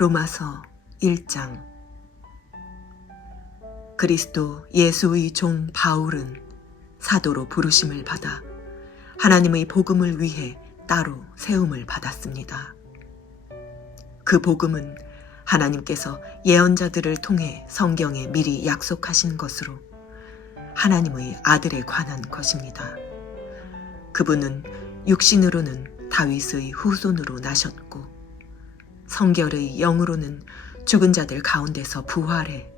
로마서 1장. 그리스도 예수의 종 바울은 사도로 부르심을 받아 하나님의 복음을 위해 따로 세움을 받았습니다. 그 복음은 하나님께서 예언자들을 통해 성경에 미리 약속하신 것으로 하나님의 아들에 관한 것입니다. 그분은 육신으로는 다윗의 후손으로 나셨고 성결의 영으로는 죽은 자들 가운데서 부활해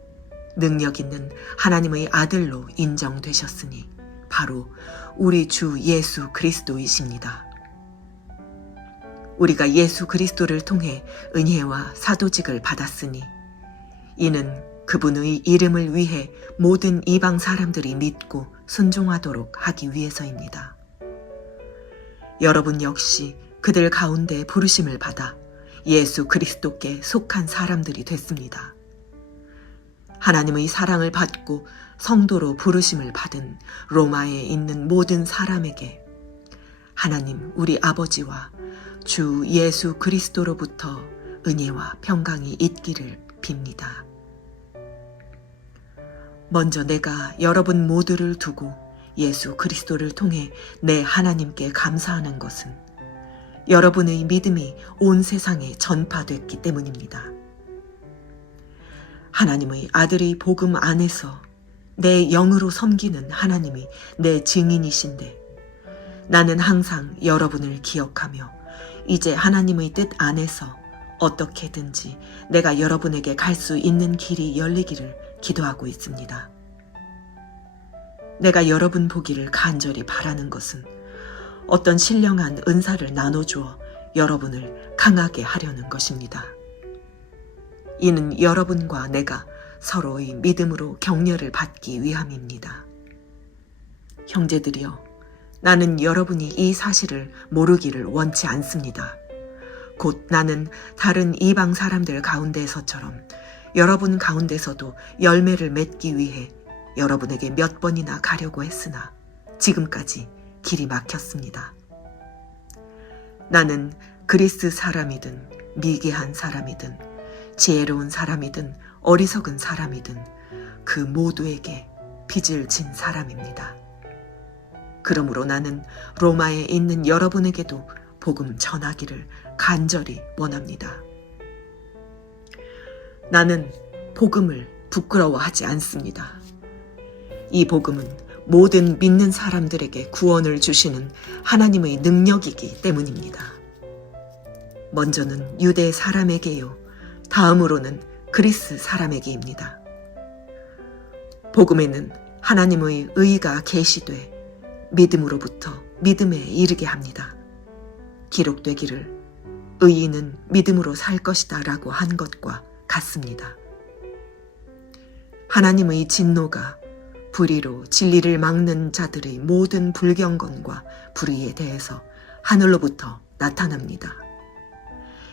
능력 있는 하나님의 아들로 인정되셨으니 바로 우리 주 예수 그리스도이십니다. 우리가 예수 그리스도를 통해 은혜와 사도직을 받았으니 이는 그분의 이름을 위해 모든 이방 사람들이 믿고 순종하도록 하기 위해서입니다. 여러분 역시 그들 가운데 부르심을 받아 예수 그리스도께 속한 사람들이 됐습니다. 하나님의 사랑을 받고 성도로 부르심을 받은 로마에 있는 모든 사람에게 하나님 우리 아버지와 주 예수 그리스도로부터 은혜와 평강이 있기를 빕니다. 먼저 내가 여러분 모두를 두고 예수 그리스도를 통해 내 하나님께 감사하는 것은 여러분의 믿음이 온 세상에 전파됐기 때문입니다. 하나님의 아들의 복음 안에서 내 영으로 섬기는 하나님이 내 증인이신데 나는 항상 여러분을 기억하며 이제 하나님의 뜻 안에서 어떻게든지 내가 여러분에게 갈 수 있는 길이 열리기를 기도하고 있습니다. 내가 여러분 보기를 간절히 바라는 것은 어떤 신령한 은사를 나눠주어 여러분을 강하게 하려는 것입니다. 이는 여러분과 내가 서로의 믿음으로 격려를 받기 위함입니다. 형제들이여, 나는 여러분이 이 사실을 모르기를 원치 않습니다. 곧 나는 다른 이방 사람들 가운데서처럼 여러분 가운데서도 열매를 맺기 위해 여러분에게 몇 번이나 가려고 했으나 지금까지 길이 막혔습니다. 나는 그리스 사람이든 미개한 사람이든 지혜로운 사람이든 어리석은 사람이든 그 모두에게 빚을 진 사람입니다. 그러므로 나는 로마에 있는 여러분에게도 복음 전하기를 간절히 원합니다. 나는 복음을 부끄러워하지 않습니다. 이 복음은 모든 믿는 사람들에게 구원을 주시는 하나님의 능력이기 때문입니다. 먼저는 유대 사람에게요, 다음으로는 그리스 사람에게입니다. 복음에는 하나님의 의가 계시되 믿음으로부터 믿음에 이르게 합니다. 기록되기를 의인은 믿음으로 살 것이다 라고 한 것과 같습니다. 하나님의 진노가 불의로 진리를 막는 자들의 모든 불경건과 불의에 대해서 하늘로부터 나타납니다.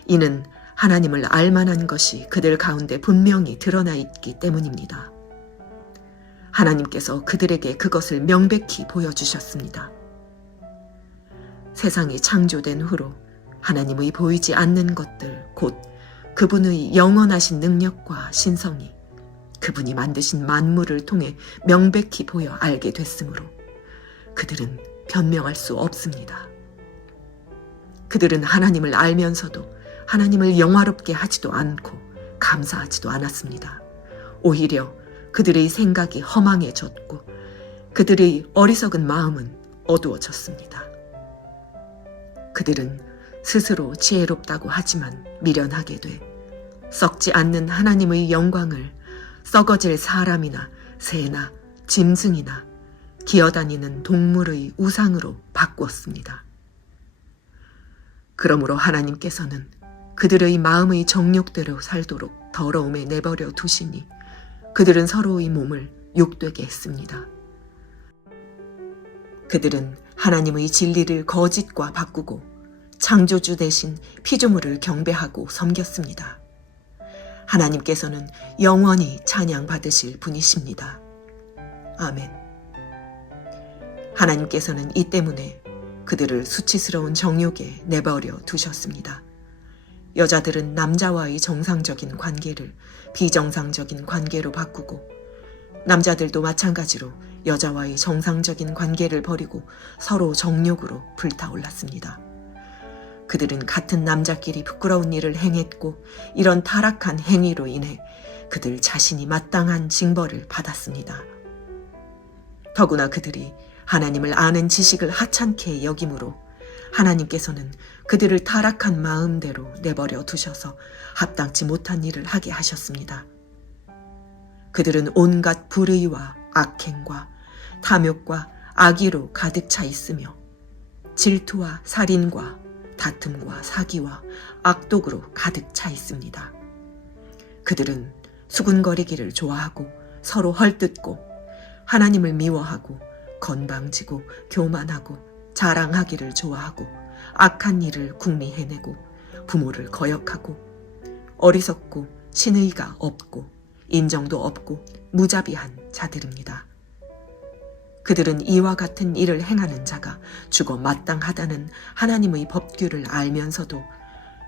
이는 하나님을 알만한 것이 그들 가운데 분명히 드러나 있기 때문입니다. 하나님께서 그들에게 그것을 명백히 보여주셨습니다. 세상이 창조된 후로 하나님의 보이지 않는 것들, 곧 그분의 영원하신 능력과 신성이 그분이 만드신 만물을 통해 명백히 보여 알게 됐으므로 그들은 변명할 수 없습니다. 그들은 하나님을 알면서도 하나님을 영화롭게 하지도 않고 감사하지도 않았습니다. 오히려 그들의 생각이 허망해졌고 그들의 어리석은 마음은 어두워졌습니다. 그들은 스스로 지혜롭다고 하지만 미련하게 돼 썩지 않는 하나님의 영광을 썩어질 사람이나 새나 짐승이나 기어다니는 동물의 우상으로 바꾸었습니다. 그러므로 하나님께서는 그들의 마음의 정욕대로 살도록 더러움에 내버려 두시니 그들은 서로의 몸을 욕되게 했습니다. 그들은 하나님의 진리를 거짓과 바꾸고 창조주 대신 피조물을 경배하고 섬겼습니다. 하나님께서는 영원히 찬양받으실 분이십니다. 아멘. 하나님께서는 이 때문에 그들을 수치스러운 정욕에 내버려 두셨습니다. 여자들은 남자와의 정상적인 관계를 비정상적인 관계로 바꾸고, 남자들도 마찬가지로 여자와의 정상적인 관계를 버리고 서로 정욕으로 불타올랐습니다. 그들은 같은 남자끼리 부끄러운 일을 행했고, 이런 타락한 행위로 인해 그들 자신이 마땅한 징벌을 받았습니다. 더구나 그들이 하나님을 아는 지식을 하찮게 여김으로 하나님께서는 그들을 타락한 마음대로 내버려 두셔서 합당치 못한 일을 하게 하셨습니다. 그들은 온갖 불의와 악행과 탐욕과 악의로 가득 차 있으며 질투와 살인과 다툼과 사기와 악독으로 가득 차 있습니다. 그들은 수군거리기를 좋아하고 서로 헐뜯고 하나님을 미워하고 건방지고 교만하고 자랑하기를 좋아하고 악한 일을 궁리해내고 부모를 거역하고 어리석고 신의가 없고 인정도 없고 무자비한 자들입니다. 그들은 이와 같은 일을 행하는 자가 죽어 마땅하다는 하나님의 법규를 알면서도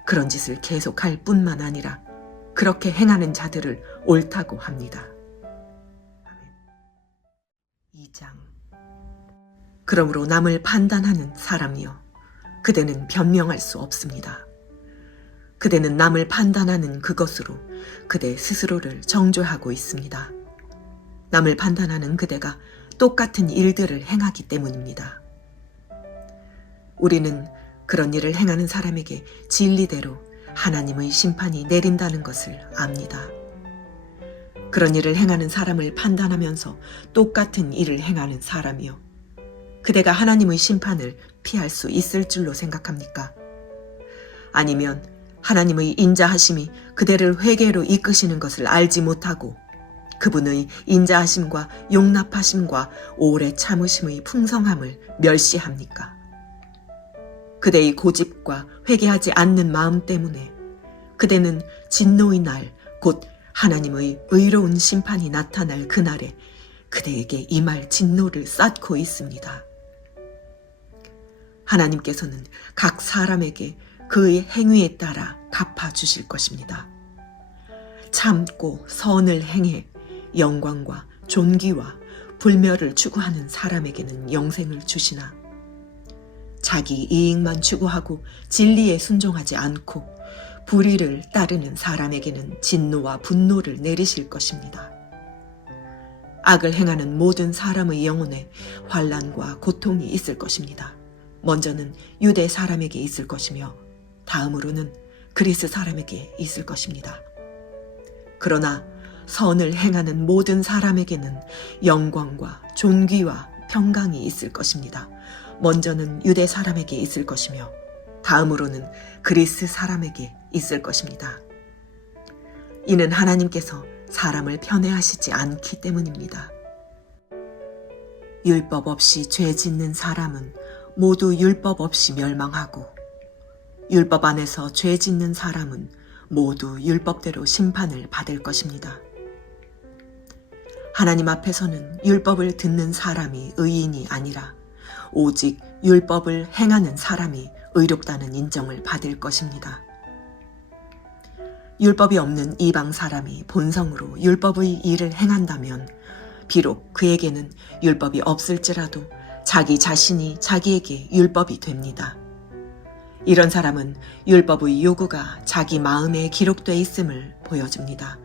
그런 짓을 계속할 뿐만 아니라 그렇게 행하는 자들을 옳다고 합니다. 2장. 그러므로 남을 판단하는 사람이여, 그대는 변명할 수 없습니다. 그대는 남을 판단하는 그것으로 그대 스스로를 정죄하고 있습니다. 남을 판단하는 그대가 똑같은 일들을 행하기 때문입니다. 우리는 그런 일을 행하는 사람에게 진리대로 하나님의 심판이 내린다는 것을 압니다. 그런 일을 행하는 사람을 판단하면서 똑같은 일을 행하는 사람이요, 그대가 하나님의 심판을 피할 수 있을 줄로 생각합니까? 아니면 하나님의 인자하심이 그대를 회개로 이끄시는 것을 알지 못하고 그분의 인자하심과 용납하심과 오래 참으심의 풍성함을 멸시합니까? 그대의 고집과 회개하지 않는 마음 때문에 그대는 진노의 날, 곧 하나님의 의로운 심판이 나타날 그날에 그대에게 임할 진노를 쌓고 있습니다. 하나님께서는 각 사람에게 그의 행위에 따라 갚아주실 것입니다. 참고 선을 행해 영광과 존귀와 불멸을 추구하는 사람에게는 영생을 주시나 자기 이익만 추구하고 진리에 순종하지 않고 불의를 따르는 사람에게는 진노와 분노를 내리실 것입니다. 악을 행하는 모든 사람의 영혼에 환난과 고통이 있을 것입니다. 먼저는 유대 사람에게 있을 것이며 다음으로는 그리스 사람에게 있을 것입니다. 그러나 선을 행하는 모든 사람에게는 영광과 존귀와 평강이 있을 것입니다. 먼저는 유대 사람에게 있을 것이며 다음으로는 그리스 사람에게 있을 것입니다. 이는 하나님께서 사람을 편애하시지 않기 때문입니다. 율법 없이 죄 짓는 사람은 모두 율법 없이 멸망하고 율법 안에서 죄 짓는 사람은 모두 율법대로 심판을 받을 것입니다. 하나님 앞에서는 율법을 듣는 사람이 의인이 아니라 오직 율법을 행하는 사람이 의롭다는 인정을 받을 것입니다. 율법이 없는 이방 사람이 본성으로 율법의 일을 행한다면 비록 그에게는 율법이 없을지라도 자기 자신이 자기에게 율법이 됩니다. 이런 사람은 율법의 요구가 자기 마음에 기록되어 있음을 보여줍니다.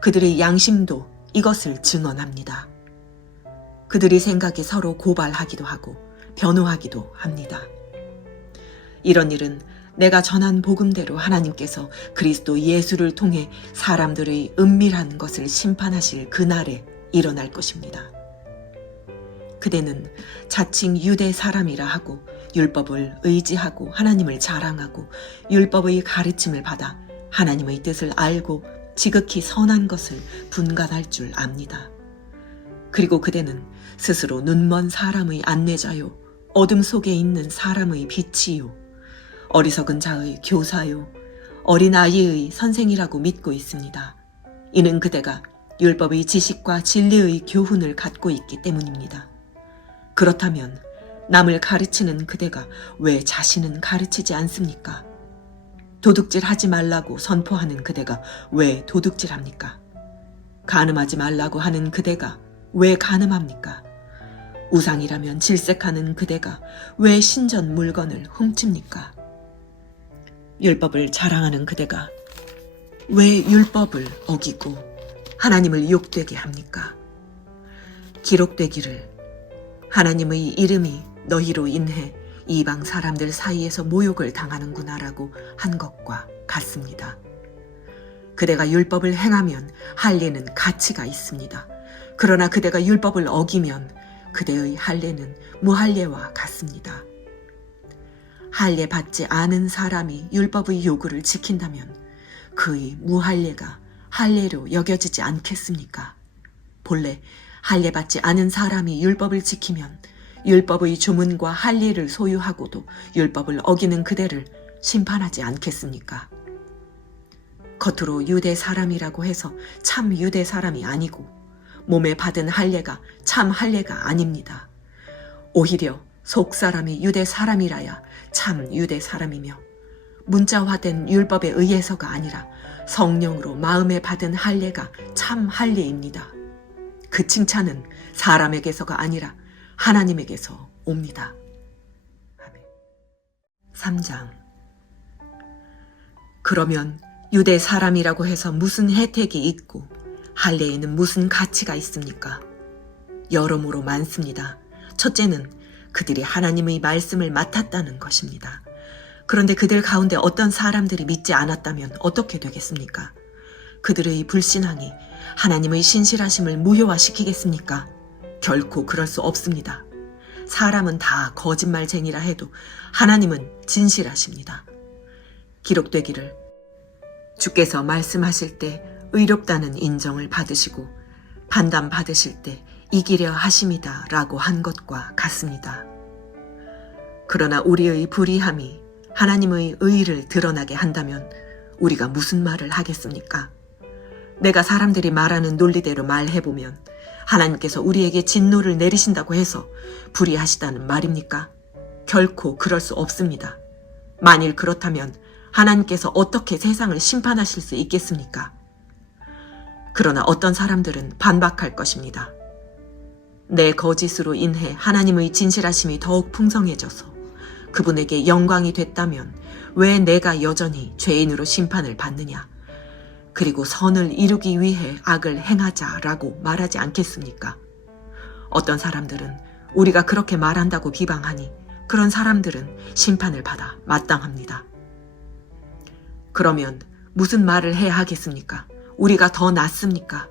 그들의 양심도 이것을 증언합니다. 그들의 생각에 서로 고발하기도 하고 변호하기도 합니다. 이런 일은 내가 전한 복음대로 하나님께서 그리스도 예수를 통해 사람들의 은밀한 것을 심판하실 그날에 일어날 것입니다. 그대는 자칭 유대 사람이라 하고 율법을 의지하고 하나님을 자랑하고 율법의 가르침을 받아 하나님의 뜻을 알고 지극히 선한 것을 분간할 줄 압니다. 그리고 그대는 스스로 눈먼 사람의 안내자요, 어둠 속에 있는 사람의 빛이요, 어리석은 자의 교사요, 어린아이의 선생이라고 믿고 있습니다. 이는 그대가 율법의 지식과 진리의 교훈을 갖고 있기 때문입니다. 그렇다면 남을 가르치는 그대가 왜 자신은 가르치지 않습니까? 도둑질 하지 말라고 선포하는 그대가 왜 도둑질합니까? 간음하지 말라고 하는 그대가 왜 간음합니까? 우상이라면 질색하는 그대가 왜 신전 물건을 훔칩니까? 율법을 자랑하는 그대가 왜 율법을 어기고 하나님을 욕되게 합니까? 기록되기를 하나님의 이름이 너희로 인해 이방 사람들 사이에서 모욕을 당하는구나라고 한 것과 같습니다. 그대가 율법을 행하면 할례는 가치가 있습니다. 그러나 그대가 율법을 어기면 그대의 할례는 무할례와 같습니다. 할례 받지 않은 사람이 율법의 요구를 지킨다면 그의 무할례가 할례로 여겨지지 않겠습니까? 본래 할례 받지 않은 사람이 율법을 지키면 율법의 조문과 할례를 소유하고도 율법을 어기는 그대를 심판하지 않겠습니까? 겉으로 유대 사람이라고 해서 참 유대 사람이 아니고 몸에 받은 할례가 참 할례가 아닙니다. 오히려 속 사람이 유대 사람이라야 참 유대 사람이며 문자화된 율법에 의해서가 아니라 성령으로 마음에 받은 할례가 참 할례입니다. 그 칭찬은 사람에게서가 아니라 하나님에게서 옵니다. 아멘. 3장. 그러면 유대 사람이라고 해서 무슨 혜택이 있고 할례에는 무슨 가치가 있습니까? 여러모로 많습니다. 첫째는 그들이 하나님의 말씀을 맡았다는 것입니다. 그런데 그들 가운데 어떤 사람들이 믿지 않았다면 어떻게 되겠습니까? 그들의 불신앙이 하나님의 신실하심을 무효화시키겠습니까? 결코 그럴 수 없습니다. 사람은 다 거짓말쟁이라 해도 하나님은 진실하십니다. 기록되기를 주께서 말씀하실 때 의롭다는 인정을 받으시고 판단받으실 때 이기려 하심이다 라고 한 것과 같습니다. 그러나 우리의 불의함이 하나님의 의를 드러나게 한다면 우리가 무슨 말을 하겠습니까? 내가 사람들이 말하는 논리대로 말해보면 하나님께서 우리에게 진노를 내리신다고 해서 불의하시다는 말입니까? 결코 그럴 수 없습니다. 만일 그렇다면 하나님께서 어떻게 세상을 심판하실 수 있겠습니까? 그러나 어떤 사람들은 반박할 것입니다. 내 거짓으로 인해 하나님의 진실하심이 더욱 풍성해져서 그분에게 영광이 됐다면 왜 내가 여전히 죄인으로 심판을 받느냐? 그리고 선을 이루기 위해 악을 행하자라고 말하지 않겠습니까? 어떤 사람들은 우리가 그렇게 말한다고 비방하니 그런 사람들은 심판을 받아 마땅합니다. 그러면 무슨 말을 해야 하겠습니까? 우리가 더 낫습니까?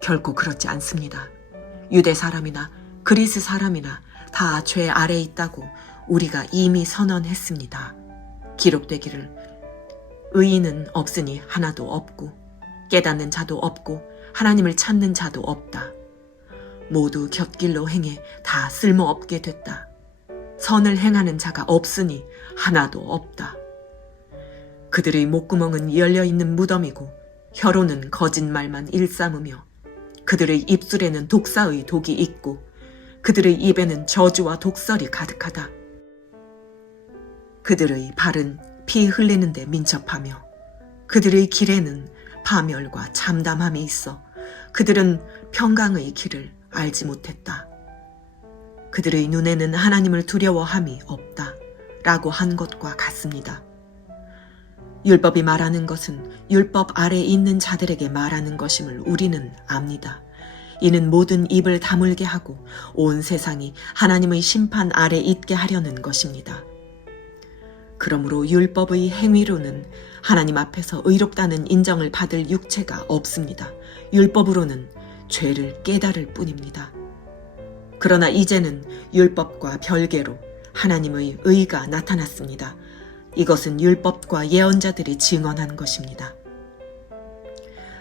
결코 그렇지 않습니다. 유대 사람이나 그리스 사람이나 다 죄 아래 있다고 우리가 이미 선언했습니다. 기록되기를 의인은 없으니 하나도 없고 깨닫는 자도 없고 하나님을 찾는 자도 없다. 모두 곁길로 행해 다 쓸모없게 됐다. 선을 행하는 자가 없으니 하나도 없다. 그들의 목구멍은 열려있는 무덤이고 혀로는 거짓말만 일삼으며 그들의 입술에는 독사의 독이 있고 그들의 입에는 저주와 독설이 가득하다. 그들의 발은 피 흘리는 데 민첩하며 그들의 길에는 파멸과 참담함이 있어 그들은 평강의 길을 알지 못했다. 그들의 눈에는 하나님을 두려워함이 없다 라고 한 것과 같습니다. 율법이 말하는 것은 율법 아래 있는 자들에게 말하는 것임을 우리는 압니다. 이는 모든 입을 다물게 하고 온 세상이 하나님의 심판 아래 있게 하려는 것입니다. 그러므로 율법의 행위로는 하나님 앞에서 의롭다는 인정을 받을 육체가 없습니다. 율법으로는 죄를 깨달을 뿐입니다. 그러나 이제는 율법과 별개로 하나님의 의가 나타났습니다. 이것은 율법과 예언자들이 증언한 것입니다.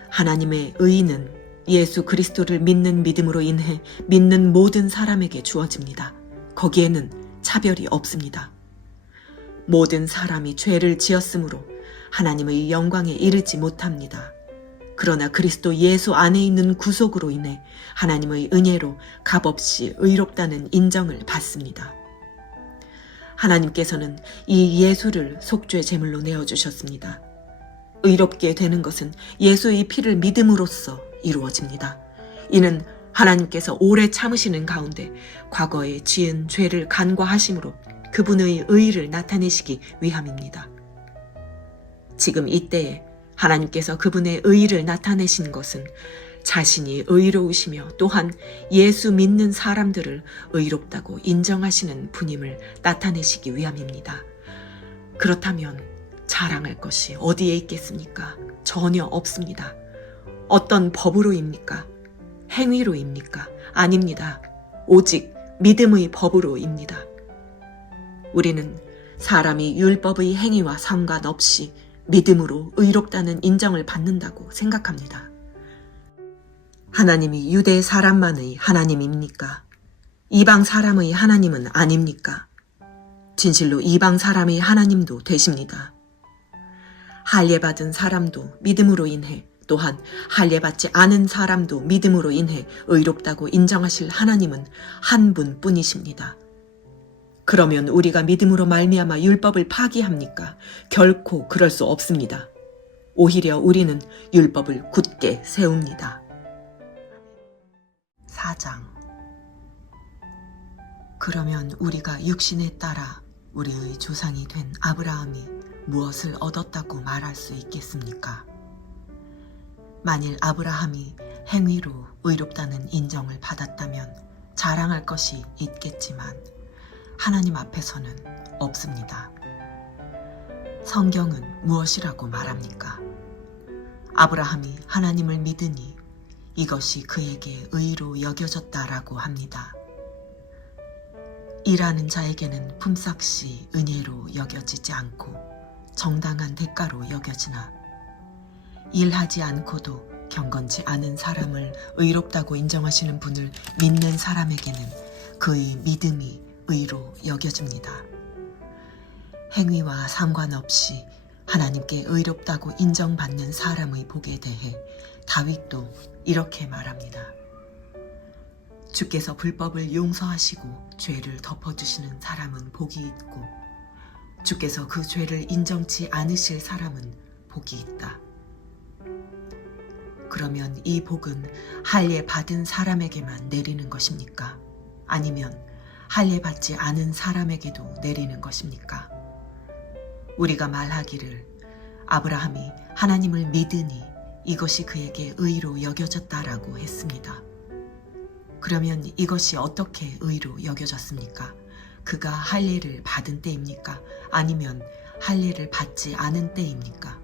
하나님의 의는 예수 그리스도를 믿는 믿음으로 인해 믿는 모든 사람에게 주어집니다. 거기에는 차별이 없습니다. 모든 사람이 죄를 지었으므로 하나님의 영광에 이르지 못합니다. 그러나 그리스도 예수 안에 있는 구속으로 인해 하나님의 은혜로 값없이 의롭다는 인정을 받습니다. 하나님께서는 이 예수를 속죄 제물로 내어주셨습니다. 의롭게 되는 것은 예수의 피를 믿음으로써 이루어집니다. 이는 하나님께서 오래 참으시는 가운데 과거에 지은 죄를 간과하심으로 그분의 의를 나타내시기 위함입니다. 지금 이때에 하나님께서 그분의 의를 나타내신 것은 자신이 의로우시며 또한 예수 믿는 사람들을 의롭다고 인정하시는 분임을 나타내시기 위함입니다. 그렇다면 자랑할 것이 어디에 있겠습니까? 전혀 없습니다. 어떤 법으로입니까? 행위로입니까? 아닙니다. 오직 믿음의 법으로입니다. 우리는 사람이 율법의 행위와 상관없이 믿음으로 의롭다는 인정을 받는다고 생각합니다. 하나님이 유대 사람만의 하나님입니까? 이방 사람의 하나님은 아닙니까? 진실로 이방 사람의 하나님도 되십니다. 할례받은 사람도 믿음으로 인해 또한 할례받지 않은 사람도 믿음으로 인해 의롭다고 인정하실 하나님은 한 분뿐이십니다. 그러면 우리가 믿음으로 말미암아 율법을 파기합니까? 결코 그럴 수 없습니다. 오히려 우리는 율법을 굳게 세웁니다. 4장. 그러면 우리가 육신에 따라 우리의 조상이 된 아브라함이 무엇을 얻었다고 말할 수 있겠습니까? 만일 아브라함이 행위로 의롭다는 인정을 받았다면 자랑할 것이 있겠지만 하나님 앞에서는 없습니다. 성경은 무엇이라고 말합니까? 아브라함이 하나님을 믿으니 이것이 그에게 의로 여겨졌다라고 합니다. 일하는 자에게는 품삯이 은혜로 여겨지지 않고 정당한 대가로 여겨지나 일하지 않고도 경건치 않은 사람을 의롭다고 인정하시는 분을 믿는 사람에게는 그의 믿음이 의로 여겨집니다. 행위와 상관없이 하나님께 의롭다고 인정받는 사람의 복에 대해 다윗도 이렇게 말합니다. 주께서 불법을 용서하시고 죄를 덮어주시는 사람은 복이 있고 주께서 그 죄를 인정치 않으실 사람은 복이 있다. 그러면 이 복은 할례 받은 사람에게만 내리는 것입니까? 아니면 할례 받지 않은 사람에게도 내리는 것입니까? 우리가 말하기를 아브라함이 하나님을 믿으니 이것이 그에게 의로 여겨졌다라고 했습니다. 그러면 이것이 어떻게 의로 여겨졌습니까? 그가 할례를 받은 때입니까? 아니면 할례를 받지 않은 때입니까?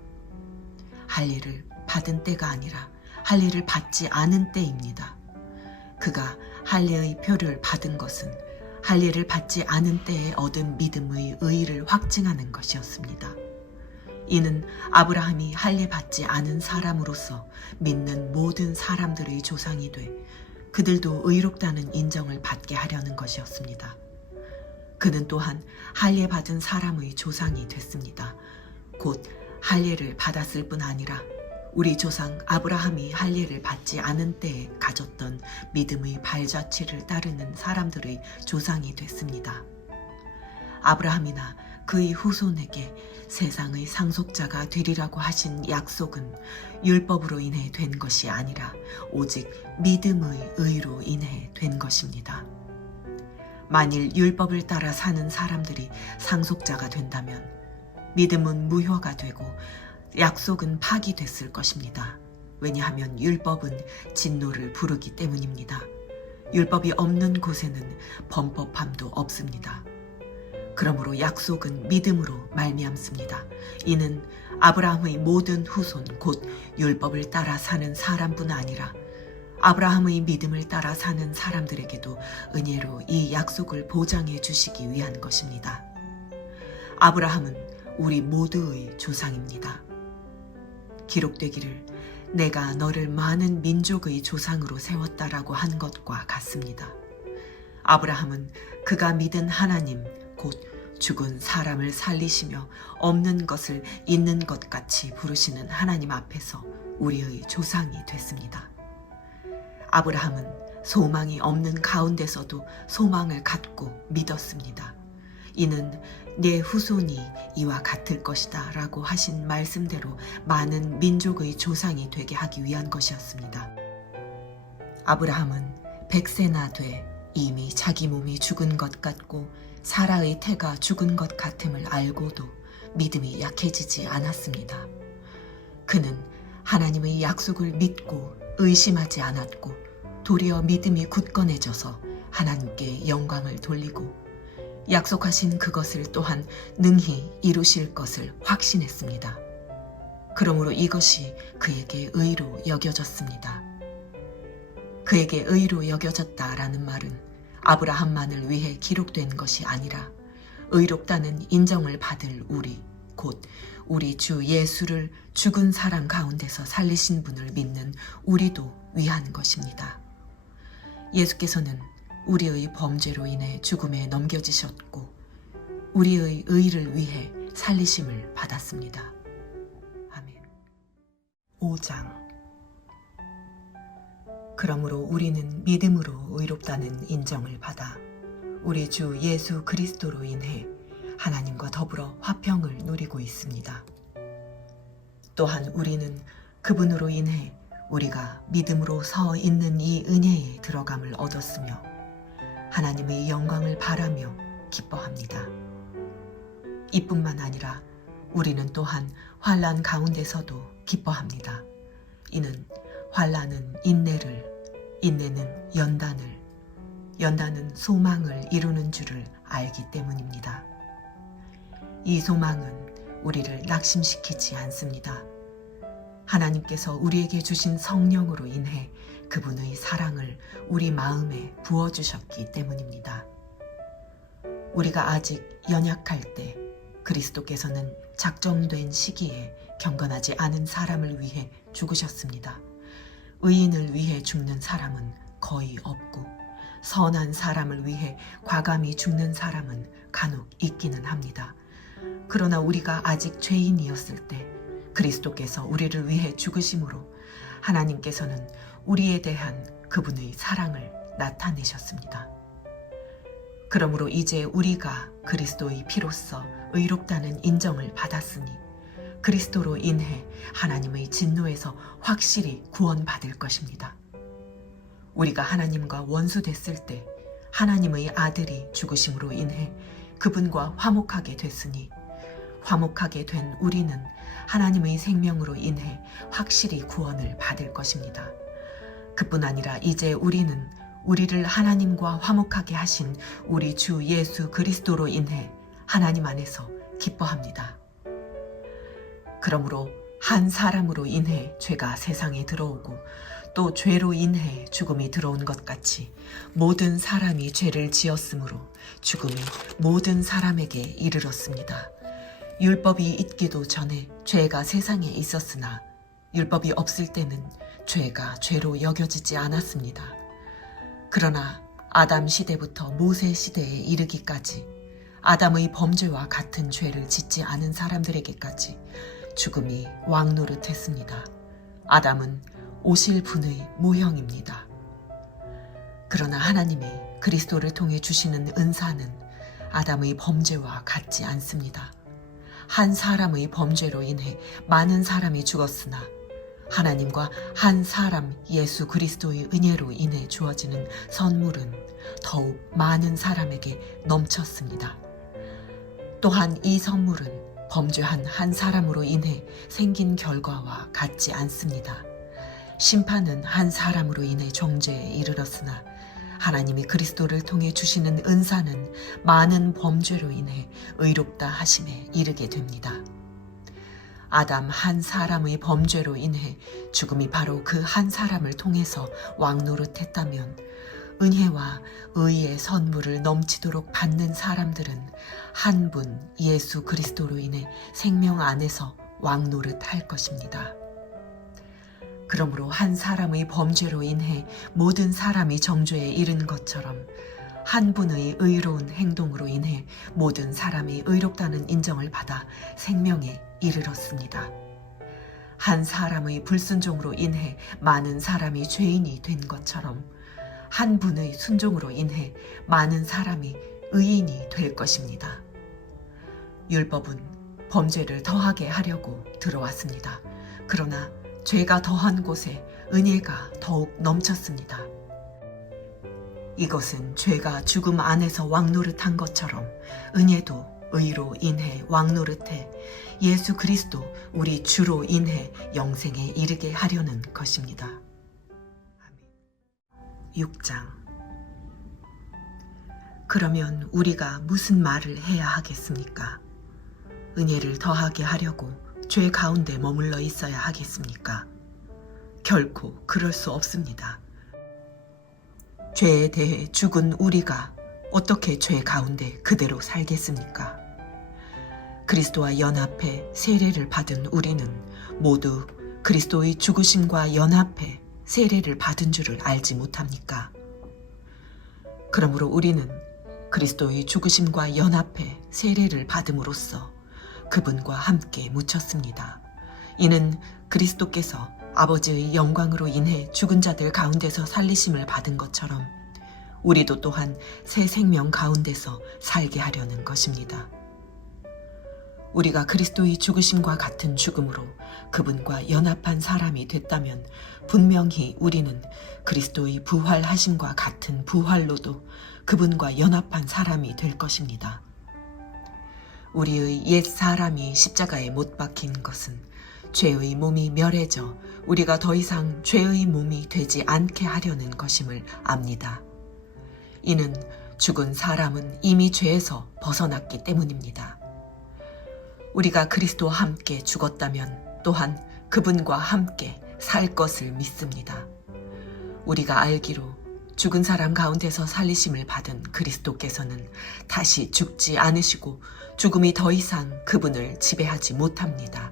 할례를 받은 때가 아니라 할례를 받지 않은 때입니다. 그가 할례의 표를 받은 것은 할례를 받지 않은 때에 얻은 믿음의 의를 확증하는 것이었습니다. 이는 아브라함이 할례 받지 않은 사람으로서 믿는 모든 사람들의 조상이 돼 그들도 의롭다는 인정을 받게 하려는 것이었습니다. 그는 또한 할례 받은 사람의 조상이 됐습니다. 곧 할례를 받았을 뿐 아니라 우리 조상 아브라함이 할례를 받지 않은 때에 가졌던 믿음의 발자취를 따르는 사람들의 조상이 됐습니다. 아브라함이나 그의 후손에게 세상의 상속자가 되리라고 하신 약속은 율법으로 인해 된 것이 아니라 오직 믿음의 의로 인해 된 것입니다. 만일 율법을 따라 사는 사람들이 상속자가 된다면 믿음은 무효가 되고 약속은 파기됐을 것입니다. 왜냐하면 율법은 진노를 부르기 때문입니다. 율법이 없는 곳에는 범법함도 없습니다. 그러므로 약속은 믿음으로 말미암습니다. 이는 아브라함의 모든 후손 곧 율법을 따라 사는 사람뿐 아니라 아브라함의 믿음을 따라 사는 사람들에게도 은혜로 이 약속을 보장해 주시기 위한 것입니다. 아브라함은 우리 모두의 조상입니다. 기록되기를 내가 너를 많은 민족의 조상으로 세웠다라고 한 것과 같습니다. 아브라함은 그가 믿은 하나님 곧 죽은 사람을 살리시며 없는 것을 있는 것 같이 부르시는 하나님 앞에서 우리의 조상이 됐습니다. 아브라함은 소망이 없는 가운데서도 소망을 갖고 믿었습니다. 이는 내 후손이 이와 같을 것이다 라고 하신 말씀대로 많은 민족의 조상이 되게 하기 위한 것이었습니다. 아브라함은 100세나 돼 이미 자기 몸이 죽은 것 같고 사라의 태가 죽은 것 같음을 알고도 믿음이 약해지지 않았습니다. 그는 하나님의 약속을 믿고 의심하지 않았고 도리어 믿음이 굳건해져서 하나님께 영광을 돌리고 약속하신 그것을 또한 능히 이루실 것을 확신했습니다. 그러므로 이것이 그에게 의로 여겨졌습니다. 그에게 의로 여겨졌다라는 말은 아브라함만을 위해 기록된 것이 아니라 의롭다는 인정을 받을 우리, 곧 우리 주 예수를 죽은 사람 가운데서 살리신 분을 믿는 우리도 위한 것입니다. 예수께서는 우리의 범죄로 인해 죽음에 넘겨지셨고 우리의 의를 위해 살리심을 받았습니다. 아멘. 5장. 그러므로 우리는 믿음으로 의롭다는 인정을 받아 우리 주 예수 그리스도로 인해 하나님과 더불어 화평을 누리고 있습니다. 또한 우리는 그분으로 인해 우리가 믿음으로 서 있는 이 은혜에 들어감을 얻었으며 하나님의 영광을 바라며 기뻐합니다. 이뿐만 아니라 우리는 또한 환난 가운데서도 기뻐합니다. 이는 환난은 인내를, 인내는 연단을, 연단은 소망을 이루는 줄을 알기 때문입니다. 이 소망은 우리를 낙심시키지 않습니다. 하나님께서 우리에게 주신 성령으로 인해 그분의 사랑을 우리 마음에 부어주셨기 때문입니다. 우리가 아직 연약할 때 그리스도께서는 작정된 시기에 경건하지 않은 사람을 위해 죽으셨습니다. 의인을 위해 죽는 사람은 거의 없고 선한 사람을 위해 과감히 죽는 사람은 간혹 있기는 합니다. 그러나 우리가 아직 죄인이었을 때 그리스도께서 우리를 위해 죽으심으로 하나님께서는 우리에 대한 그분의 사랑을 나타내셨습니다. 그러므로 이제 우리가 그리스도의 피로써 의롭다는 인정을 받았으니 그리스도로 인해 하나님의 진노에서 확실히 구원받을 것입니다. 우리가 하나님과 원수됐을 때 하나님의 아들이 죽으심으로 인해 그분과 화목하게 됐으니 화목하게 된 우리는 하나님의 생명으로 인해 확실히 구원을 받을 것입니다. 그뿐 아니라 이제 우리는 우리를 하나님과 화목하게 하신 우리 주 예수 그리스도로 인해 하나님 안에서 기뻐합니다. 그러므로 한 사람으로 인해 죄가 세상에 들어오고 또 죄로 인해 죽음이 들어온 것 같이 모든 사람이 죄를 지었으므로 죽음이 모든 사람에게 이르렀습니다. 율법이 있기도 전에 죄가 세상에 있었으나 율법이 없을 때는 죄가 죄로 여겨지지 않았습니다. 그러나 아담 시대부터 모세 시대에 이르기까지 아담의 범죄와 같은 죄를 짓지 않은 사람들에게까지 죽음이 왕노릇했습니다. 아담은 오실 분의 모형입니다. 그러나 하나님이 그리스도를 통해 주시는 은사는 아담의 범죄와 같지 않습니다. 한 사람의 범죄로 인해 많은 사람이 죽었으나 하나님과 한 사람 예수 그리스도의 은혜로 인해 주어지는 선물은 더욱 많은 사람에게 넘쳤습니다. 또한 이 선물은 범죄한 한 사람으로 인해 생긴 결과와 같지 않습니다. 심판은 한 사람으로 인해 정죄에 이르렀으나 하나님이 그리스도를 통해 주시는 은사는 많은 범죄로 인해 의롭다 하심에 이르게 됩니다. 아담 한 사람의 범죄로 인해 죽음이 바로 그 한 사람을 통해서 왕노릇했다면 은혜와 의의 선물을 넘치도록 받는 사람들은 한 분 예수 그리스도로 인해 생명 안에서 왕노릇할 것입니다. 그러므로 한 사람의 범죄로 인해 모든 사람이 정죄에 이른 것처럼 한 분의 의로운 행동으로 인해 모든 사람이 의롭다는 인정을 받아 생명에 이르렀습니다. 한 사람의 불순종으로 인해 많은 사람이 죄인이 된 것처럼 한 분의 순종으로 인해 많은 사람이 의인이 될 것입니다. 율법은 범죄를 더하게 하려고 들어왔습니다. 그러나 죄가 더한 곳에 은혜가 더욱 넘쳤습니다. 이것은 죄가 죽음 안에서 왕노릇한 것처럼 은혜도 의로 인해 왕노릇해 예수 그리스도 우리 주로 인해 영생에 이르게 하려는 것입니다. 6장. 그러면 우리가 무슨 말을 해야 하겠습니까? 은혜를 더하게 하려고 죄 가운데 머물러 있어야 하겠습니까? 결코 그럴 수 없습니다. 죄에 대해 죽은 우리가 어떻게 죄 가운데 그대로 살겠습니까? 그리스도와 연합해 세례를 받은 우리는 모두 그리스도의 죽으심과 연합해 세례를 받은 줄을 알지 못합니까? 그러므로 우리는 그리스도의 죽으심과 연합해 세례를 받음으로써 그분과 함께 묻혔습니다. 이는 그리스도께서 아버지의 영광으로 인해 죽은 자들 가운데서 살리심을 받은 것처럼 우리도 또한 새 생명 가운데서 살게 하려는 것입니다. 우리가 그리스도의 죽으심과 같은 죽음으로 그분과 연합한 사람이 됐다면 분명히 우리는 그리스도의 부활하심과 같은 부활로도 그분과 연합한 사람이 될 것입니다. 우리의 옛 사람이 십자가에 못 박힌 것은 죄의 몸이 멸해져 우리가 더 이상 죄의 몸이 되지 않게 하려는 것임을 압니다. 이는 죽은 사람은 이미 죄에서 벗어났기 때문입니다. 우리가 그리스도와 함께 죽었다면 또한 그분과 함께 살 것을 믿습니다. 우리가 알기로 죽은 사람 가운데서 살리심을 받은 그리스도께서는 다시 죽지 않으시고 죽음이 더 이상 그분을 지배하지 못합니다.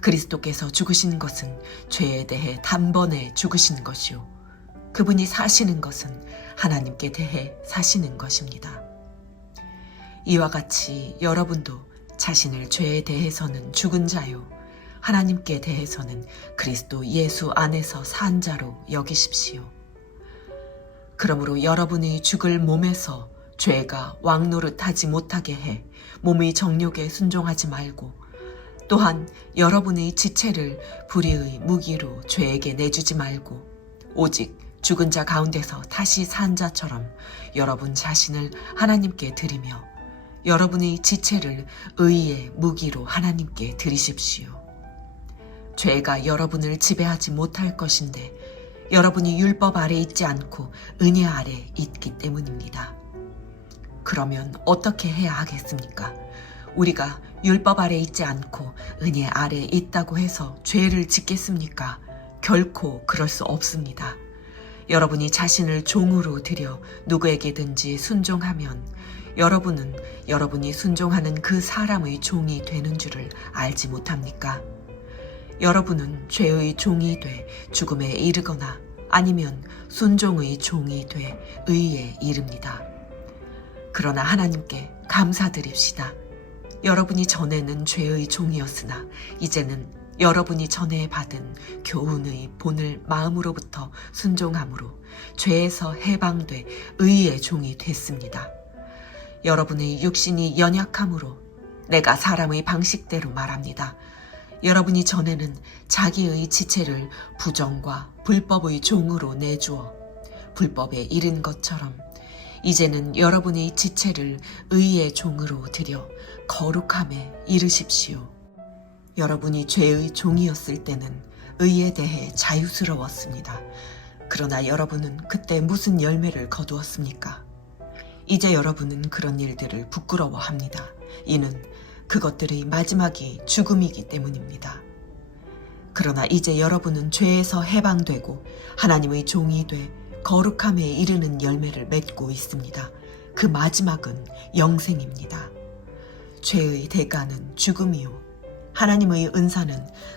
그리스도께서 죽으신 것은 죄에 대해 단번에 죽으신 것이요 그분이 사시는 것은 하나님께 대해 사시는 것입니다. 이와 같이 여러분도 자신을 죄에 대해서는 죽은 자요 하나님께 대해서는 그리스도 예수 안에서 산 자로 여기십시오. 그러므로 여러분의 죽을 몸에서 죄가 왕노릇하지 못하게 해 몸의 정욕에 순종하지 말고 또한 여러분의 지체를 불의의 무기로 죄에게 내주지 말고 오직 죽은 자 가운데서 다시 산 자처럼 여러분 자신을 하나님께 드리며 여러분의 지체를 의의 무기로 하나님께 드리십시오. 죄가 여러분을 지배하지 못할 것인데 여러분이 율법 아래 있지 않고 은혜 아래 있기 때문입니다. 그러면 어떻게 해야 하겠습니까? 우리가 율법 아래 있지 않고 은혜 아래 있다고 해서 죄를 짓겠습니까? 결코 그럴 수 없습니다. 여러분이 자신을 종으로 들여 누구에게든지 순종하면 여러분은 여러분이 순종하는 그 사람의 종이 되는 줄을 알지 못합니까? 여러분은 죄의 종이 돼 죽음에 이르거나 아니면 순종의 종이 돼 의에 이릅니다. 그러나 하나님께 감사드립시다. 여러분이 전에는 죄의 종이었으나 이제는 여러분이 전에 받은 교훈의 본을 마음으로부터 순종함으로 죄에서 해방돼 의의 종이 됐습니다. 여러분의 육신이 연약함으로 내가 사람의 방식대로 말합니다. 여러분이 전에는 자기의 지체를 부정과 불법의 종으로 내주어 불법에 이른 것처럼 이제는 여러분의 지체를 의의 종으로 들여 거룩함에 이르십시오. 여러분이 죄의 종이었을 때는 의에 대해 자유스러웠습니다. 그러나 여러분은 그때 무슨 열매를 거두었습니까? 이제 여러분은 그런 일들을 부끄러워합니다. 이는 그것들의 마지막이 죽음이기 때문입니다. 그러나 이제 여러분은 죄에서 해방되고 하나님의 종이 돼 거룩함에 이르는 열매를 맺고 있습니다. 그 마지막은 영생입니다. 죄의 대가는 죽음이요 하나님의 은사는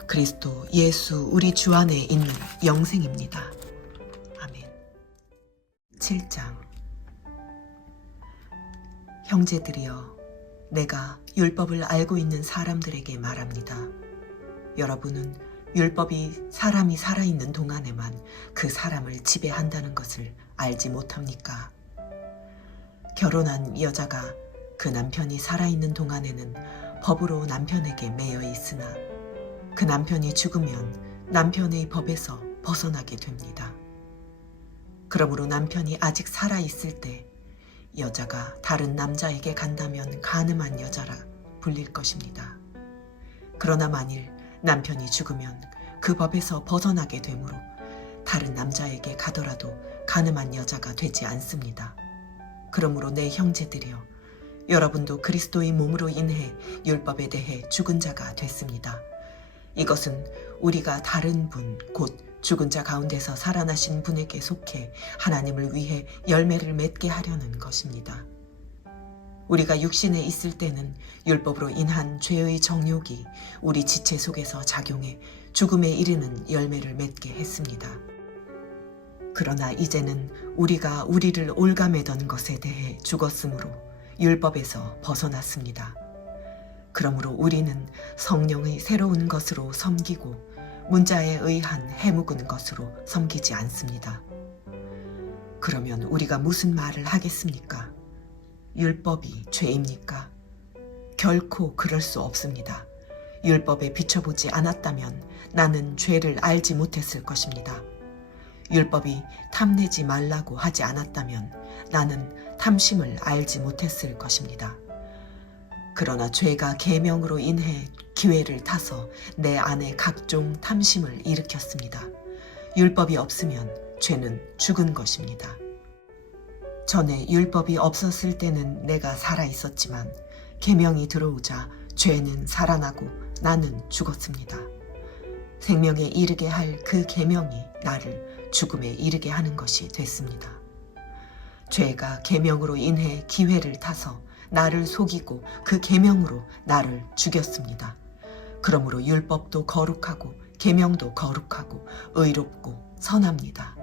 그리스도 예수 우리 주 안에 있는 영생입니다. 아멘. 7장. 형제들이여, 내가 율법을 알고 있는 사람들에게 말합니다. 여러분은 율법이 사람이 살아있는 동안에만 그 사람을 지배한다는 것을 알지 못합니까? 결혼한 여자가 그 남편이 살아있는 동안에는 법으로 남편에게 매여 있으나 그 남편이 죽으면 남편의 법에서 벗어나게 됩니다. 그러므로 남편이 아직 살아있을 때 여자가 다른 남자에게 간다면 간음한 여자라 불릴 것입니다. 그러나 만일 남편이 죽으면 그 법에서 벗어나게 되므로 다른 남자에게 가더라도 간음한 여자가 되지 않습니다. 그러므로 내 형제들이여, 여러분도 그리스도의 몸으로 인해 율법에 대해 죽은 자가 됐습니다. 이것은 우리가 다른 분, 곧 죽은 자 가운데서 살아나신 분에게 속해 하나님을 위해 열매를 맺게 하려는 것입니다. 우리가 육신에 있을 때는 율법으로 인한 죄의 정욕이 우리 지체 속에서 작용해 죽음에 이르는 열매를 맺게 했습니다. 그러나 이제는 우리가 우리를 올가매던 것에 대해 죽었으므로 율법에서 벗어났습니다. 그러므로 우리는 성령의 새로운 것으로 섬기고 문자에 의한 해묵은 것으로 섬기지 않습니다. 그러면 우리가 무슨 말을 하겠습니까? 율법이 죄입니까? 결코 그럴 수 없습니다. 율법에 비춰보지 않았다면 나는 죄를 알지 못했을 것입니다. 율법이 탐내지 말라고 하지 않았다면 나는 탐심을 알지 못했을 것입니다. 그러나 죄가 계명으로 인해 기회를 타서 내 안에 각종 탐심을 일으켰습니다. 율법이 없으면 죄는 죽은 것입니다. 전에 율법이 없었을 때는 내가 살아 있었지만 계명이 들어오자 죄는 살아나고 나는 죽었습니다. 생명에 이르게 할 그 계명이 나를 죽음에 이르게 하는 것이 됐습니다. 죄가 계명으로 인해 기회를 타서 나를 속이고 그 계명으로 나를 죽였습니다. 그러므로 율법도 거룩하고 계명도 거룩하고 의롭고 선합니다.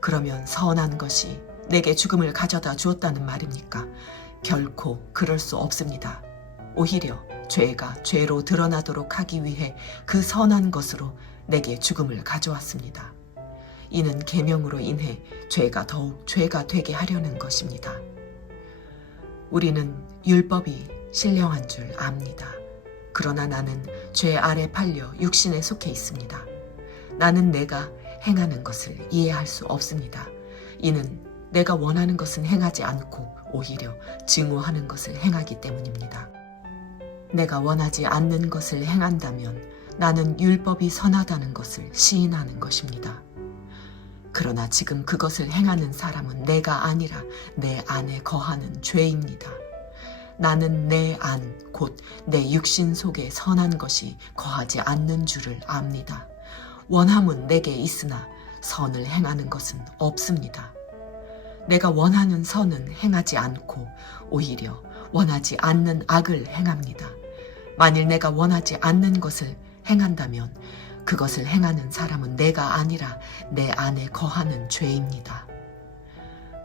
그러면 선한 것이 내게 죽음을 가져다 주었다는 말입니까? 결코 그럴 수 없습니다. 오히려 죄가 죄로 드러나도록 하기 위해 그 선한 것으로 내게 죽음을 가져왔습니다. 이는 계명으로 인해 죄가 더욱 죄가 되게 하려는 것입니다. 우리는 율법이 신령한 줄 압니다. 그러나 나는 죄 아래 팔려 육신에 속해 있습니다. 나는 내가 행하는 것을 이해할 수 없습니다. 이는 내가 원하는 것은 행하지 않고 오히려 증오하는 것을 행하기 때문입니다. 내가 원하지 않는 것을 행한다면 나는 율법이 선하다는 것을 시인하는 것입니다. 그러나 지금 그것을 행하는 사람은 내가 아니라 내 안에 거하는 죄입니다. 나는 내 안, 곧 내 육신 속에 선한 것이 거하지 않는 줄을 압니다. 원함은 내게 있으나 선을 행하는 것은 없습니다. 내가 원하는 선은 행하지 않고 오히려 원하지 않는 악을 행합니다. 만일 내가 원하지 않는 것을 행한다면 그것을 행하는 사람은 내가 아니라 내 안에 거하는 죄입니다.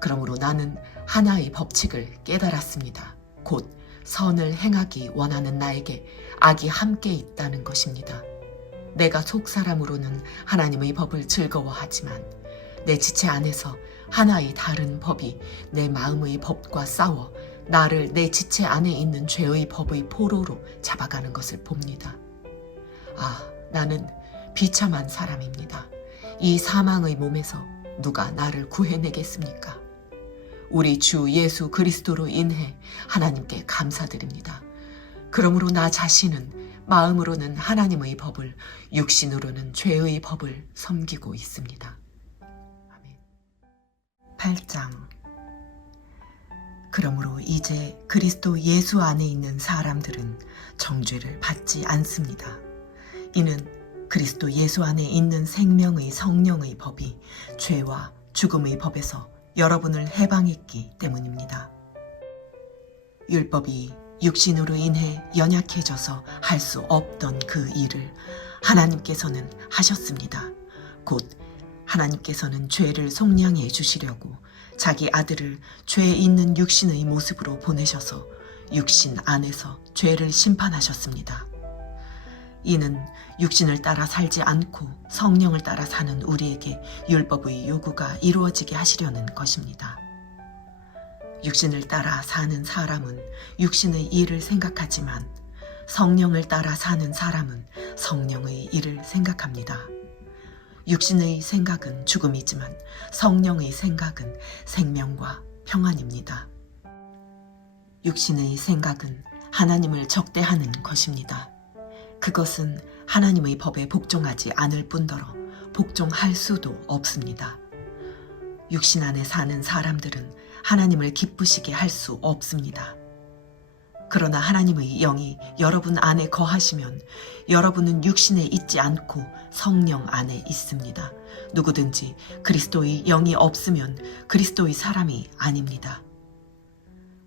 그러므로 나는 하나의 법칙을 깨달았습니다. 곧 선을 행하기 원하는 나에게 악이 함께 있다는 것입니다. 내가 속사람으로는 하나님의 법을 즐거워하지만 내 지체 안에서 하나의 다른 법이 내 마음의 법과 싸워 나를 내 지체 안에 있는 죄의 법의 포로로 잡아가는 것을 봅니다. 아, 나는 비참한 사람입니다. 이 사망의 몸에서 누가 나를 구해내겠습니까? 우리 주 예수 그리스도로 인해 하나님께 감사드립니다. 그러므로 나 자신은 마음으로는 하나님의 법을, 육신으로는 죄의 법을 섬기고 있습니다. 아멘. 8장. 그러므로 이제 그리스도 예수 안에 있는 사람들은 정죄를 받지 않습니다. 이는 그리스도 예수 안에 있는 생명의 성령의 법이 죄와 죽음의 법에서 여러분을 해방했기 때문입니다. 율법이 육신으로 인해 연약해져서 할 수 없던 그 일을 하나님께서는 하셨습니다. 곧 하나님께서는 죄를 속량해 주시려고 자기 아들을 죄 있는 육신의 모습으로 보내셔서 육신 안에서 죄를 심판하셨습니다. 이는 육신을 따라 살지 않고 성령을 따라 사는 우리에게 율법의 요구가 이루어지게 하시려는 것입니다. 육신을 따라 사는 사람은 육신의 일을 생각하지만 성령을 따라 사는 사람은 성령의 일을 생각합니다. 육신의 생각은 죽음이지만 성령의 생각은 생명과 평안입니다. 육신의 생각은 하나님을 적대하는 것입니다. 그것은 하나님의 법에 복종하지 않을 뿐더러 복종할 수도 없습니다. 육신 안에 사는 사람들은 하나님을 기쁘시게 할 수 없습니다. 그러나 하나님의 영이 여러분 안에 거하시면 여러분은 육신에 있지 않고 성령 안에 있습니다. 누구든지 그리스도의 영이 없으면 그리스도의 사람이 아닙니다.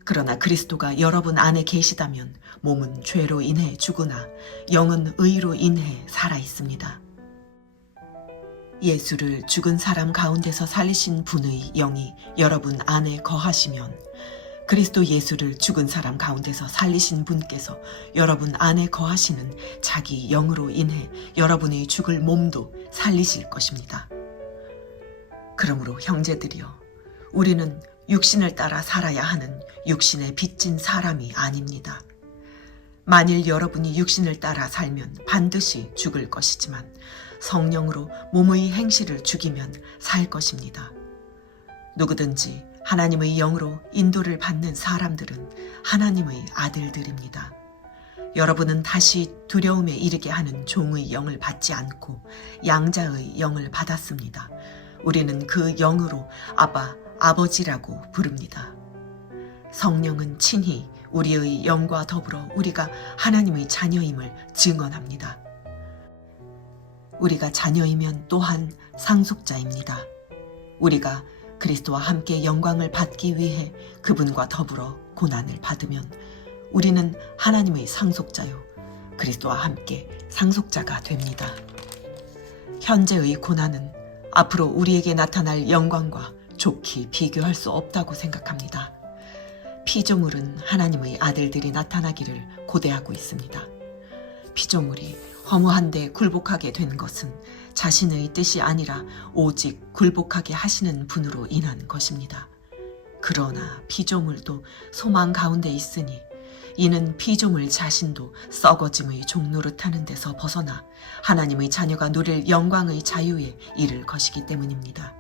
그러나 그리스도가 여러분 안에 계시다면 몸은 죄로 인해 죽으나 영은 의로 인해 살아 있습니다. 예수를 죽은 사람 가운데서 살리신 분의 영이 여러분 안에 거하시면 그리스도 예수를 죽은 사람 가운데서 살리신 분께서 여러분 안에 거하시는 자기 영으로 인해 여러분의 죽을 몸도 살리실 것입니다. 그러므로 형제들이여, 우리는 육신을 따라 살아야 하는 육신에 빚진 사람이 아닙니다. 만일 여러분이 육신을 따라 살면 반드시 죽을 것이지만 성령으로 몸의 행실을 죽이면 살 것입니다. 누구든지 하나님의 영으로 인도를 받는 사람들은 하나님의 아들들입니다. 여러분은 다시 두려움에 이르게 하는 종의 영을 받지 않고 양자의 영을 받았습니다. 우리는 그 영으로 아바, 아버지라고 부릅니다. 성령은 친히 우리의 영과 더불어 우리가 하나님의 자녀임을 증언합니다. 우리가 자녀이면 또한 상속자입니다. 우리가 그리스도와 함께 영광을 받기 위해 그분과 더불어 고난을 받으면 우리는 하나님의 상속자요 그리스도와 함께 상속자가 됩니다. 현재의 고난은 앞으로 우리에게 나타날 영광과 좋게 비교할 수 없다고 생각합니다. 피조물은 하나님의 아들들이 나타나기를 고대하고 있습니다. 피조물이 허무한데 굴복하게 된 것은 자신의 뜻이 아니라 오직 굴복하게 하시는 분으로 인한 것입니다. 그러나 피조물도 소망 가운데 있으니 이는 피조물 자신도 썩어짐의 종노릇하는 데서 벗어나 하나님의 자녀가 누릴 영광의 자유에 이를 것이기 때문입니다.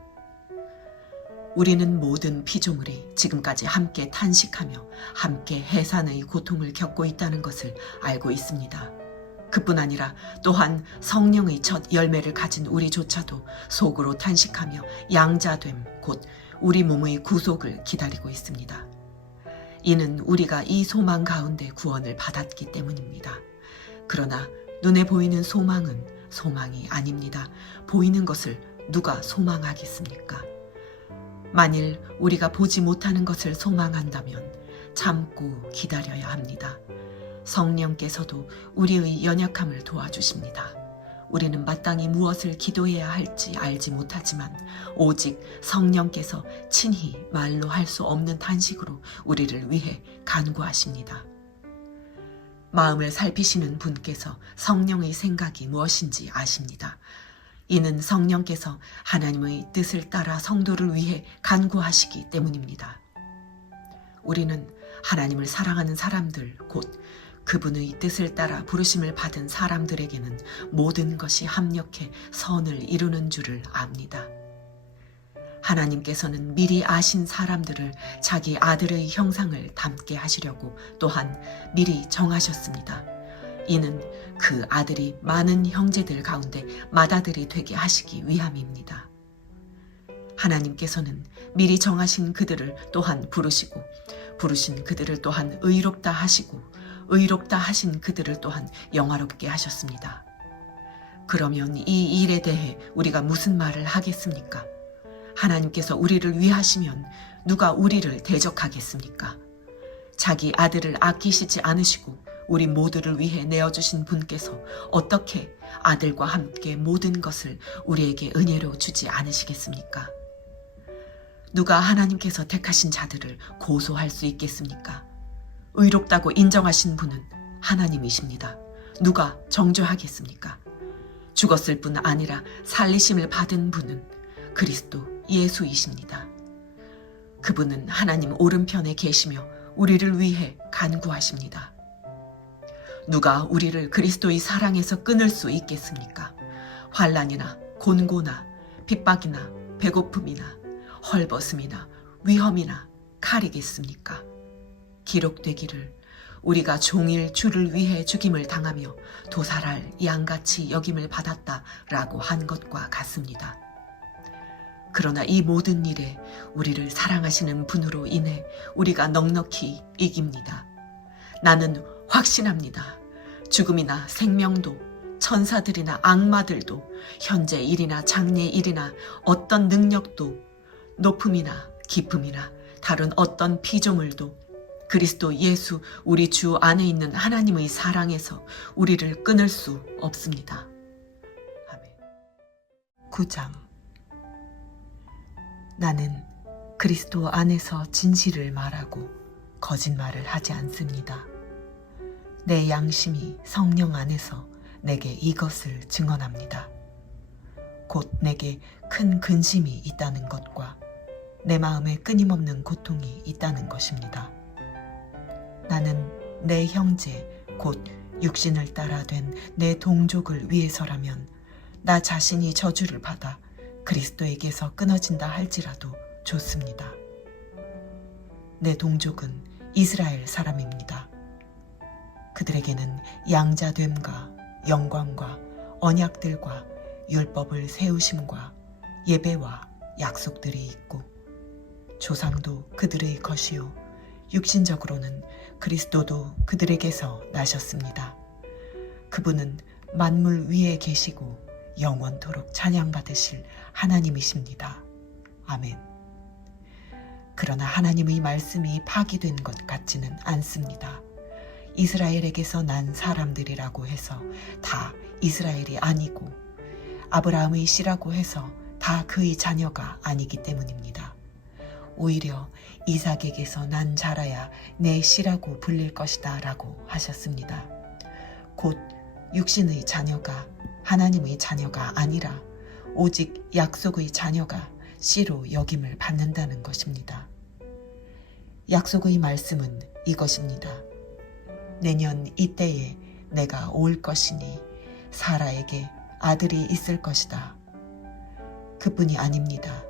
우리는 모든 피조물이 지금까지 함께 탄식하며 함께 해산의 고통을 겪고 있다는 것을 알고 있습니다. 그뿐 아니라 또한 성령의 첫 열매를 가진 우리조차도 속으로 탄식하며 양자됨 곧 우리 몸의 구속을 기다리고 있습니다. 이는 우리가 이 소망 가운데 구원을 받았기 때문입니다. 그러나 눈에 보이는 소망은 소망이 아닙니다. 보이는 것을 누가 소망하겠습니까? 만일 우리가 보지 못하는 것을 소망한다면 참고 기다려야 합니다. 성령께서도 우리의 연약함을 도와주십니다. 우리는 마땅히 무엇을 기도해야 할지 알지 못하지만 오직 성령께서 친히 말로 할 수 없는 탄식으로 우리를 위해 간구하십니다. 마음을 살피시는 분께서 성령의 생각이 무엇인지 아십니다. 이는 성령께서 하나님의 뜻을 따라 성도를 위해 간구하시기 때문입니다. 우리는 하나님을 사랑하는 사람들 곧 그분의 뜻을 따라 부르심을 받은 사람들에게는 모든 것이 합력해 선을 이루는 줄을 압니다. 하나님께서는 미리 아신 사람들을 자기 아들의 형상을 닮게 하시려고 또한 미리 정하셨습니다. 이는 그 아들이 많은 형제들 가운데 맏아들이 되게 하시기 위함입니다. 하나님께서는 미리 정하신 그들을 또한 부르시고 부르신 그들을 또한 의롭다 하시고 의롭다 하신 그들을 또한 영화롭게 하셨습니다. 그러면 이 일에 대해 우리가 무슨 말을 하겠습니까? 하나님께서 우리를 위하시면 누가 우리를 대적하겠습니까? 자기 아들을 아끼시지 않으시고 우리 모두를 위해 내어주신 분께서 어떻게 아들과 함께 모든 것을 우리에게 은혜로 주지 않으시겠습니까? 누가 하나님께서 택하신 자들을 고소할 수 있겠습니까? 의롭다고 인정하신 분은 하나님이십니다. 누가 정죄하겠습니까? 죽었을 뿐 아니라 살리심을 받은 분은 그리스도 예수이십니다. 그분은 하나님 오른편에 계시며 우리를 위해 간구하십니다. 누가 우리를 그리스도의 사랑에서 끊을 수 있겠습니까? 환난이나 곤고나 핍박이나 배고픔이나 헐벗음이나 위험이나 칼이겠습니까? 기록되기를 우리가 종일 주를 위해 죽임을 당하며 도살할 양같이 여김을 받았다라고 한 것과 같습니다. 그러나 이 모든 일에 우리를 사랑하시는 분으로 인해 우리가 넉넉히 이깁니다. 나는 확신합니다. 죽음이나 생명도 천사들이나 악마들도 현재 일이나 장래 일이나 어떤 능력도 높음이나 깊음이나 다른 어떤 피조물도 그리스도 예수 우리 주 안에 있는 하나님의 사랑에서 우리를 끊을 수 없습니다. 아멘. 9장. 나는 그리스도 안에서 진실을 말하고 거짓말을 하지 않습니다. 내 양심이 성령 안에서 내게 이것을 증언합니다. 곧 내게 큰 근심이 있다는 것과 내 마음에 끊임없는 고통이 있다는 것입니다. 나는 내 형제 곧 육신을 따라 된 내 동족을 위해서라면 나 자신이 저주를 받아 그리스도에게서 끊어진다 할지라도 좋습니다. 내 동족은 이스라엘 사람입니다. 그들에게는 양자됨과 영광과 언약들과 율법을 세우심과 예배와 약속들이 있고 조상도 그들의 것이요 육신적으로는 그리스도도 그들에게서 나셨습니다. 그분은 만물 위에 계시고 영원토록 찬양받으실 하나님이십니다. 아멘. 그러나 하나님의 말씀이 파기된 것 같지는 않습니다. 이스라엘에게서 난 사람들이라고 해서 다 이스라엘이 아니고 아브라함의 씨라고 해서 다 그의 자녀가 아니기 때문입니다. 오히려 이삭에게서 난 자라야 내 씨라고 불릴 것이다 라고 하셨습니다. 곧 육신의 자녀가 하나님의 자녀가 아니라 오직 약속의 자녀가 씨로 여김을 받는다는 것입니다. 약속의 말씀은 이것입니다. 내년 이때에 내가 올 것이니 사라에게 아들이 있을 것이다. 그뿐이 아닙니다.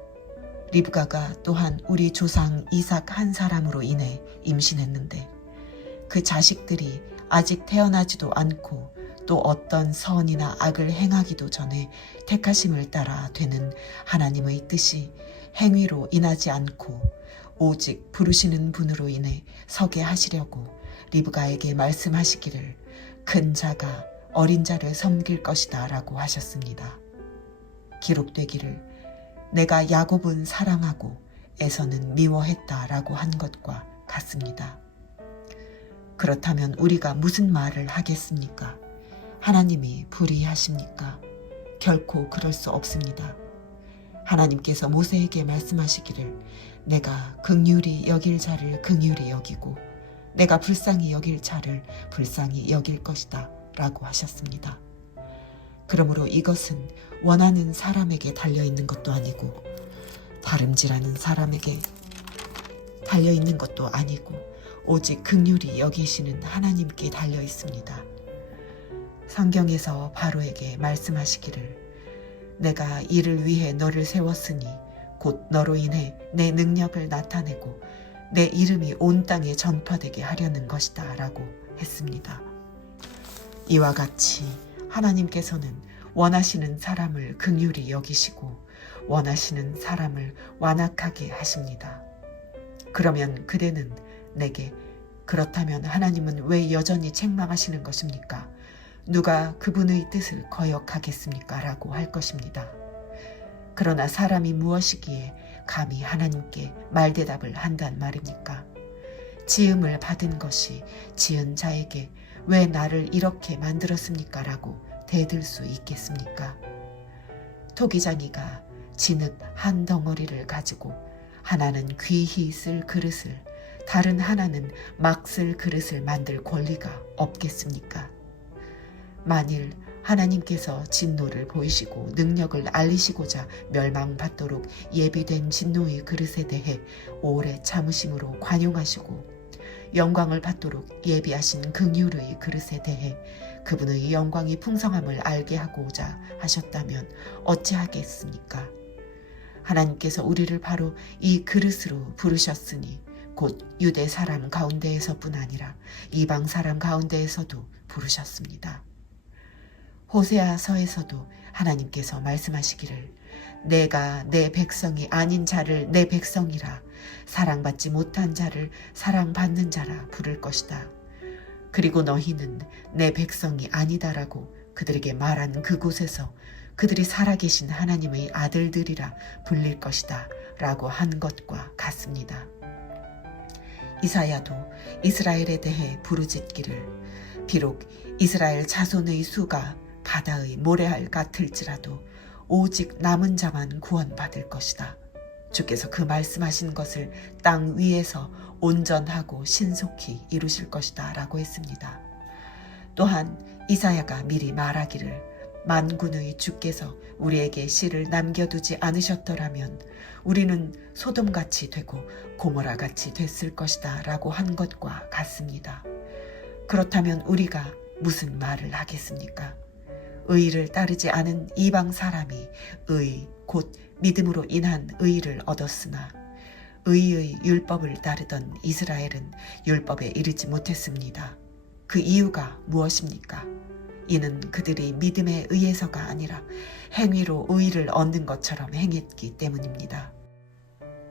리브가가 또한 우리 조상 이삭 한 사람으로 인해 임신했는데 그 자식들이 아직 태어나지도 않고 또 어떤 선이나 악을 행하기도 전에 택하심을 따라 되는 하나님의 뜻이 행위로 인하지 않고 오직 부르시는 분으로 인해 서게 하시려고 리브가에게 말씀하시기를 큰 자가 어린 자를 섬길 것이다 라고 하셨습니다. 기록되기를 내가 야곱은 사랑하고 에서는 미워했다 라고 한 것과 같습니다. 그렇다면 우리가 무슨 말을 하겠습니까? 하나님이 불의하십니까? 결코 그럴 수 없습니다. 하나님께서 모세에게 말씀하시기를 내가 긍휼히 여길 자를 긍휼히 여기고 내가 불쌍히 여길 자를 불쌍히 여길 것이다 라고 하셨습니다. 그러므로 이것은 원하는 사람에게 달려있는 것도 아니고 다름질하는 사람에게 달려있는 것도 아니고 오직 긍휼히 여기시는 하나님께 달려있습니다. 성경에서 바로에게 말씀하시기를 내가 이를 위해 너를 세웠으니 곧 너로 인해 내 능력을 나타내고 내 이름이 온 땅에 전파되게 하려는 것이다 라고 했습니다. 이와 같이 하나님께서는 원하시는 사람을 긍휼히 여기시고 원하시는 사람을 완악하게 하십니다. 그러면 그대는 내게 그렇다면 하나님은 왜 여전히 책망하시는 것입니까? 누가 그분의 뜻을 거역하겠습니까? 라고 할 것입니다. 그러나 사람이 무엇이기에 감히 하나님께 말대답을 한단 말입니까? 지음을 받은 것이 지은 자에게 왜 나를 이렇게 만들었습니까? 라고 대들 수 있겠습니까? 토기장이가 진흙 한 덩어리를 가지고 하나는 귀히 쓸 그릇을 다른 하나는 막 쓸 그릇을 만들 권리가 없겠습니까? 만일 하나님께서 진노를 보이시고 능력을 알리시고자 멸망받도록 예비된 진노의 그릇에 대해 오래 참으심으로 관용하시고 영광을 받도록 예비하신 긍휼의 그릇에 대해 그분의 영광이 풍성함을 알게 하고자 하셨다면 어찌하겠습니까? 하나님께서 우리를 바로 이 그릇으로 부르셨으니 곧 유대 사람 가운데에서뿐 아니라 이방 사람 가운데에서도 부르셨습니다. 호세아서에서도 하나님께서 말씀하시기를 내가 내 백성이 아닌 자를 내 백성이라 사랑받지 못한 자를 사랑받는 자라 부를 것이다. 그리고 너희는 내 백성이 아니다라고 그들에게 말한 그곳에서 그들이 살아계신 하나님의 아들들이라 불릴 것이다 라고 한 것과 같습니다. 이사야도 이스라엘에 대해 부르짖기를 비록 이스라엘 자손의 수가 바다의 모래알 같을지라도 오직 남은 자만 구원받을 것이다. 주께서 그 말씀하신 것을 땅 위에서 온전하고 신속히 이루실 것이다 라고 했습니다. 또한 이사야가 미리 말하기를 만군의 주께서 우리에게 씨를 남겨두지 않으셨더라면 우리는 소돔같이 되고 고모라같이 됐을 것이다 라고 한 것과 같습니다. 그렇다면 우리가 무슨 말을 하겠습니까? 의를 따르지 않은 이방 사람이 의 곧 믿음으로 인한 의를 얻었으나 의의 율법을 따르던 이스라엘은 율법에 이르지 못했습니다. 그 이유가 무엇입니까? 이는 그들이 믿음에 의해서가 아니라 행위로 의를 얻는 것처럼 행했기 때문입니다.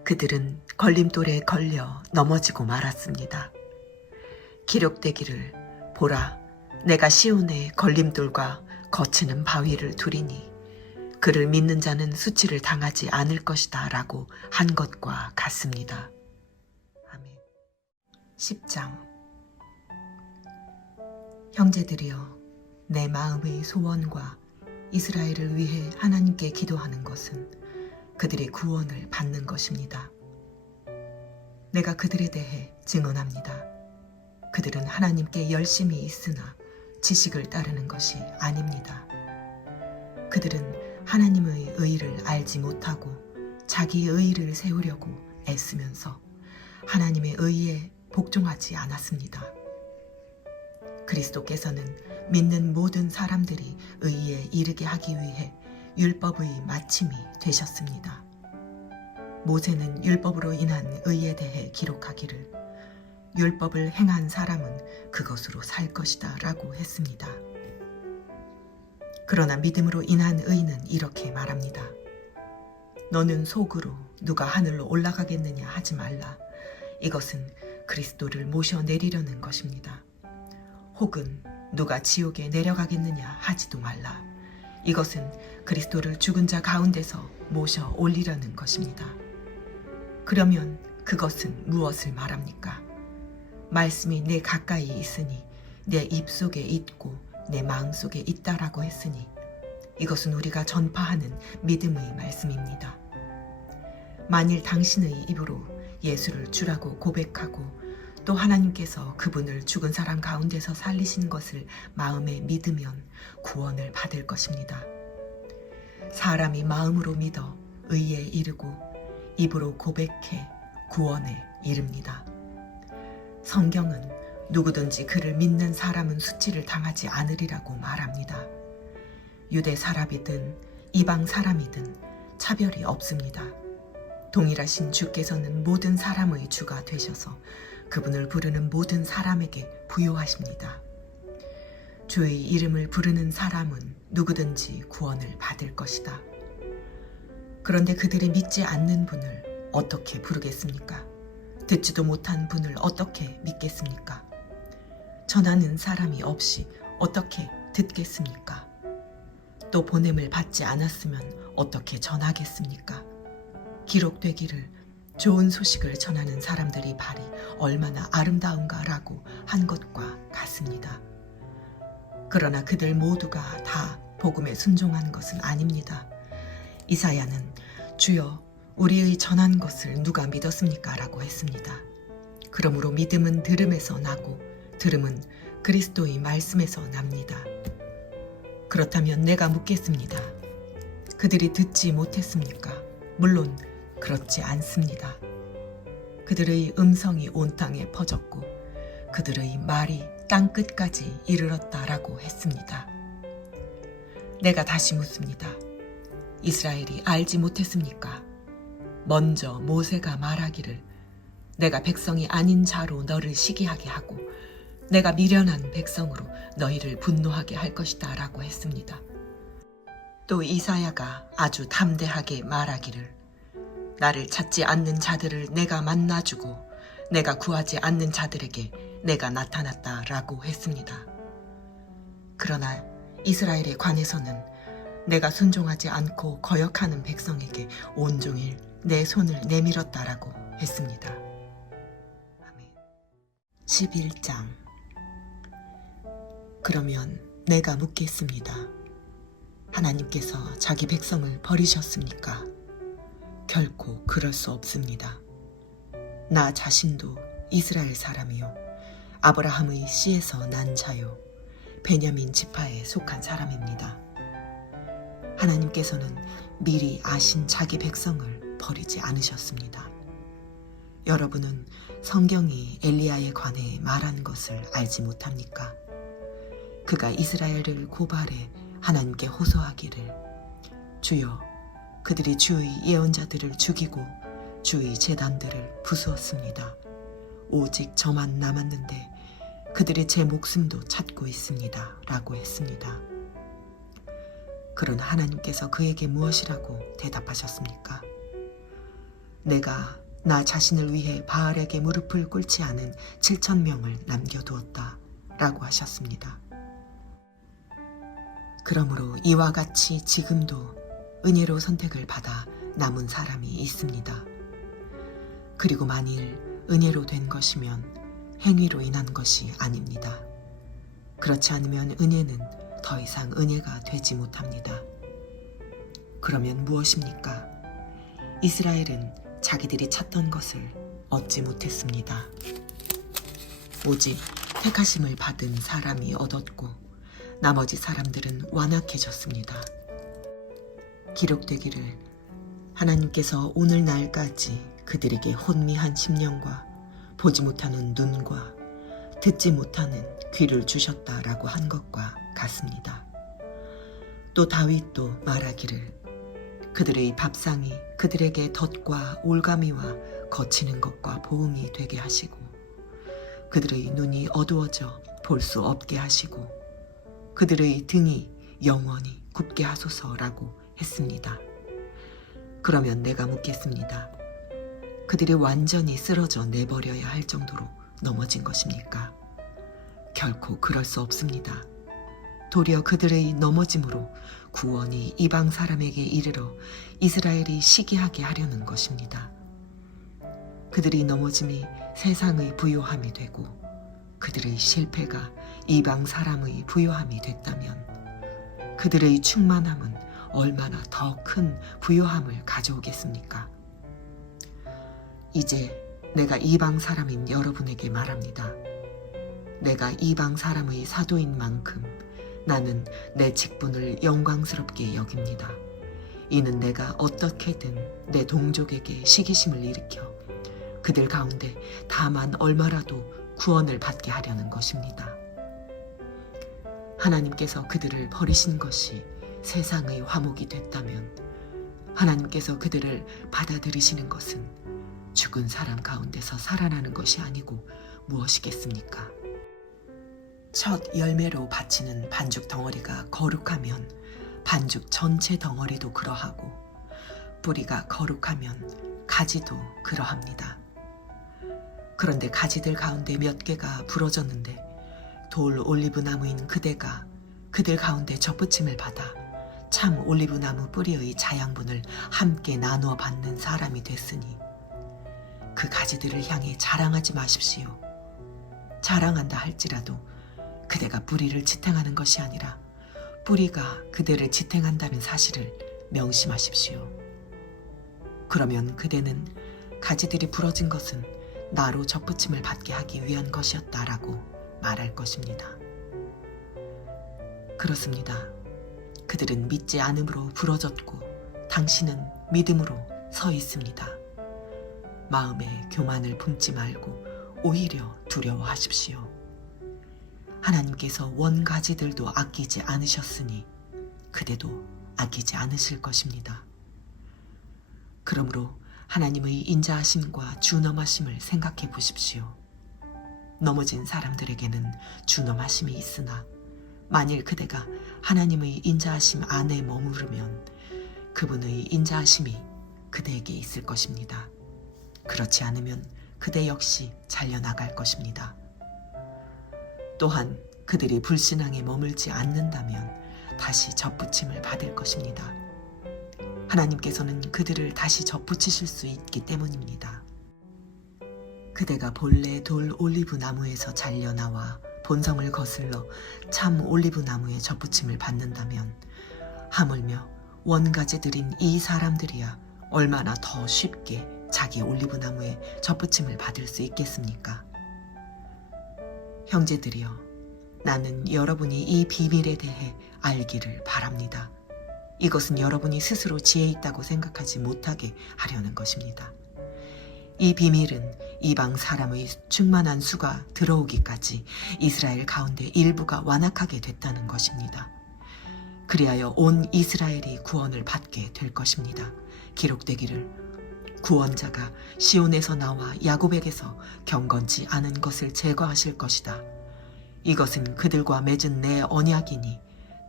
그들은 걸림돌에 걸려 넘어지고 말았습니다. 기록되기를 보라 내가 시온에 걸림돌과 거치는 바위를 두리니 그를 믿는 자는 수치를 당하지 않을 것이다 라고 한 것과 같습니다. 아멘. 10장 형제들이여 내 마음의 소원과 이스라엘을 위해 하나님께 기도하는 것은 그들의 구원을 받는 것입니다. 내가 그들에 대해 증언합니다. 그들은 하나님께 열심히 있으나 지식을 따르는 것이 아닙니다. 그들은 하나님의 의를 알지 못하고 자기의 의를 세우려고 애쓰면서 하나님의 의에 복종하지 않았습니다. 그리스도께서는 믿는 모든 사람들이 의에 이르게 하기 위해 율법의 마침이 되셨습니다. 모세는 율법으로 인한 의에 대해 기록하기를 율법을 행한 사람은 그것으로 살 것이다 라고 했습니다. 그러나 믿음으로 인한 의는 이렇게 말합니다. 너는 속으로 누가 하늘로 올라가겠느냐 하지 말라. 이것은 그리스도를 모셔내리려는 것입니다. 혹은 누가 지옥에 내려가겠느냐 하지도 말라. 이것은 그리스도를 죽은 자 가운데서 모셔 올리려는 것입니다. 그러면 그것은 무엇을 말합니까? 말씀이 내 가까이 있으니 내 입속에 있고 내 마음속에 있다라고 했으니 이것은 우리가 전파하는 믿음의 말씀입니다. 만일 당신의 입으로 예수를 주라고 고백하고 또 하나님께서 그분을 죽은 사람 가운데서 살리신 것을 마음에 믿으면 구원을 받을 것입니다. 사람이 마음으로 믿어 의에 이르고 입으로 고백해 구원에 이릅니다. 성경은 누구든지 그를 믿는 사람은 수치를 당하지 않으리라고 말합니다. 유대 사람이든 이방 사람이든 차별이 없습니다. 동일하신 주께서는 모든 사람의 주가 되셔서 그분을 부르는 모든 사람에게 부요하십니다. 주의 이름을 부르는 사람은 누구든지 구원을 받을 것이다. 그런데 그들이 믿지 않는 분을 어떻게 부르겠습니까? 듣지도 못한 분을 어떻게 믿겠습니까? 전하는 사람이 없이 어떻게 듣겠습니까? 또 보냄을 받지 않았으면 어떻게 전하겠습니까? 기록되기를 좋은 소식을 전하는 사람들의 발이 얼마나 아름다운가라고 한 것과 같습니다. 그러나 그들 모두가 다 복음에 순종한 것은 아닙니다. 이사야는 주여 우리의 전한 것을 누가 믿었습니까? 라고 했습니다. 그러므로 믿음은 들음에서 나고 들음은 그리스도의 말씀에서 납니다. 그렇다면 내가 묻겠습니다. 그들이 듣지 못했습니까? 물론 그렇지 않습니다. 그들의 음성이 온 땅에 퍼졌고 그들의 말이 땅 끝까지 이르렀다라고 했습니다. 내가 다시 묻습니다. 이스라엘이 알지 못했습니까? 먼저 모세가 말하기를 내가 백성이 아닌 자로 너를 시기하게 하고 내가 미련한 백성으로 너희를 분노하게 할 것이다 라고 했습니다. 또 이사야가 아주 담대하게 말하기를 나를 찾지 않는 자들을 내가 만나주고 내가 구하지 않는 자들에게 내가 나타났다 라고 했습니다. 그러나 이스라엘에 관해서는 내가 순종하지 않고 거역하는 백성에게 온종일 내 손을 내밀었다라고 했습니다. 아멘. 11장. 그러면 내가 묻겠습니다. 하나님께서 자기 백성을 버리셨습니까? 결코 그럴 수 없습니다. 나 자신도 이스라엘 사람이요 아브라함의 씨에서 난 자요 베냐민 지파에 속한 사람입니다. 하나님께서는 미리 아신 자기 백성을 버리지 않으셨습니다. 여러분은 성경이 엘리야에 관해 말한 것을 알지 못합니까? 그가 이스라엘을 고발해 하나님께 호소하기를 주여 그들이 주의 예언자들을 죽이고 주의 제단들을 부수었습니다. 오직 저만 남았는데 그들이 제 목숨도 찾고 있습니다. 라고 했습니다. 그러나 하나님께서 그에게 무엇이라고 대답하셨습니까? 내가 나 자신을 위해 바알에게 무릎을 꿇지 않은 7,000명을 남겨두었다 라고 하셨습니다. 그러므로 이와 같이 지금도 은혜로 선택을 받아 남은 사람이 있습니다. 그리고 만일 은혜로 된 것이면 행위로 인한 것이 아닙니다. 그렇지 않으면 은혜는 더 이상 은혜가 되지 못합니다. 그러면 무엇입니까? 이스라엘은 자기들이 찾던 것을 얻지 못했습니다. 오직 택하심을 받은 사람이 얻었고 나머지 사람들은 완악해졌습니다. 기록되기를 하나님께서 오늘날까지 그들에게 혼미한 심령과 보지 못하는 눈과 듣지 못하는 귀를 주셨다라고 한 것과 같습니다. 또 다윗도 말하기를 그들의 밥상이 그들에게 덫과 올가미와 거치는 것과 보응이 되게 하시고 그들의 눈이 어두워져 볼 수 없게 하시고 그들의 등이 영원히 굽게 하소서라고 했습니다. 그러면 내가 묻겠습니다. 그들이 완전히 쓰러져 내버려야 할 정도로 넘어진 것입니까? 결코 그럴 수 없습니다. 도리어 그들의 넘어짐으로 구원이 이방 사람에게 이르러 이스라엘이 시기하게 하려는 것입니다. 그들이 넘어짐이 세상의 부요함이 되고 그들의 실패가 이방 사람의 부요함이 됐다면 그들의 충만함은 얼마나 더 큰 부요함을 가져오겠습니까? 이제 내가 이방 사람인 여러분에게 말합니다. 내가 이방 사람의 사도인 만큼 나는 내 직분을 영광스럽게 여깁니다. 이는 내가 어떻게든 내 동족에게 시기심을 일으켜 그들 가운데 다만 얼마라도 구원을 받게 하려는 것입니다. 하나님께서 그들을 버리신 것이 세상의 화목이 됐다면 하나님께서 그들을 받아들이시는 것은 죽은 사람 가운데서 살아나는 것이 아니고 무엇이겠습니까? 첫 열매로 바치는 반죽 덩어리가 거룩하면 반죽 전체 덩어리도 그러하고 뿌리가 거룩하면 가지도 그러합니다. 그런데 가지들 가운데 몇 개가 부러졌는데 돌 올리브나무인 그대가 그들 가운데 접붙임을 받아 참 올리브나무 뿌리의 자양분을 함께 나누어 받는 사람이 됐으니 그 가지들을 향해 자랑하지 마십시오. 자랑한다 할지라도 그대가 뿌리를 지탱하는 것이 아니라 뿌리가 그대를 지탱한다는 사실을 명심하십시오. 그러면 그대는 가지들이 부러진 것은 나로 접붙임을 받게 하기 위한 것이었다라고 말할 것입니다. 그렇습니다. 그들은 믿지 않음으로 부러졌고 당신은 믿음으로 서 있습니다. 마음에 교만을 품지 말고 오히려 두려워하십시오. 하나님께서 원가지들도 아끼지 않으셨으니 그대도 아끼지 않으실 것입니다. 그러므로 하나님의 인자하심과 준엄하심을 생각해 보십시오. 넘어진 사람들에게는 준엄하심이 있으나 만일 그대가 하나님의 인자하심 안에 머무르면 그분의 인자하심이 그대에게 있을 것입니다. 그렇지 않으면 그대 역시 잘려나갈 것입니다. 또한 그들이 불신앙에 머물지 않는다면 다시 접붙임을 받을 것입니다. 하나님께서는 그들을 다시 접붙이실 수 있기 때문입니다. 그대가 본래 돌 올리브 나무에서 잘려나와 본성을 거슬러 참 올리브 나무에 접붙임을 받는다면 하물며 원가지들인 이 사람들이야 얼마나 더 쉽게 자기 올리브 나무에 접붙임을 받을 수 있겠습니까? 형제들이여, 나는 여러분이 이 비밀에 대해 알기를 바랍니다. 이것은 여러분이 스스로 지혜 있다고 생각하지 못하게 하려는 것입니다. 이 비밀은 이방 사람의 충만한 수가 들어오기까지 이스라엘 가운데 일부가 완악하게 됐다는 것입니다. 그리하여 온 이스라엘이 구원을 받게 될 것입니다. 기록되기를 구원자가 시온에서 나와 야곱에게서 경건치 않은 것을 제거하실 것이다. 이것은 그들과 맺은 내 언약이니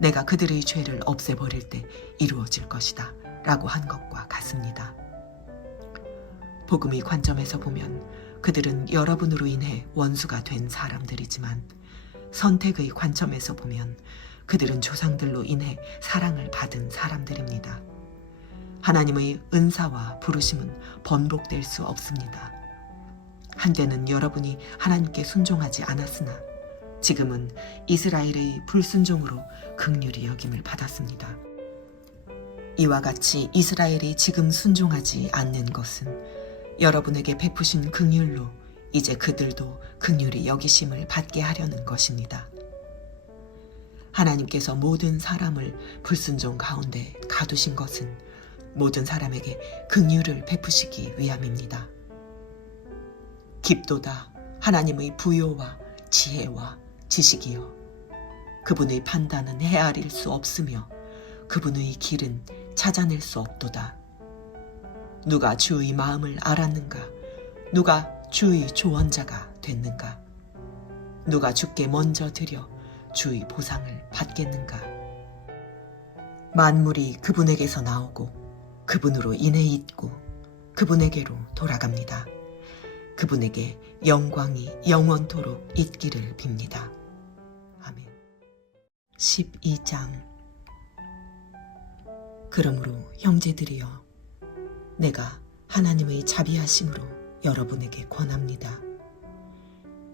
내가 그들의 죄를 없애버릴 때 이루어질 것이다 라고 한 것과 같습니다. 복음의 관점에서 보면 그들은 여러분으로 인해 원수가 된 사람들이지만 선택의 관점에서 보면 그들은 조상들로 인해 사랑을 받은 사람들입니다. 하나님의 은사와 부르심은 번복될 수 없습니다. 한때는 여러분이 하나님께 순종하지 않았으나 지금은 이스라엘의 불순종으로 긍휼히 여김을 받았습니다. 이와 같이 이스라엘이 지금 순종하지 않는 것은 여러분에게 베푸신 긍휼로 이제 그들도 긍휼히 여기심을 받게 하려는 것입니다. 하나님께서 모든 사람을 불순종 가운데 가두신 것은 모든 사람에게 긍휼을 베푸시기 위함입니다. 깊도다 하나님의 부요와 지혜와 지식이여, 그분의 판단은 헤아릴 수 없으며 그분의 길은 찾아낼 수 없도다. 누가 주의 마음을 알았는가? 누가 주의 조언자가 됐는가? 누가 주께 먼저 드려 주의 보상을 받겠는가? 만물이 그분에게서 나오고 그분으로 인해 있고 그분에게로 돌아갑니다. 그분에게 영광이 영원토록 있기를 빕니다. 아멘. 12장. 그러므로 형제들이여, 내가 하나님의 자비하심으로 여러분에게 권합니다.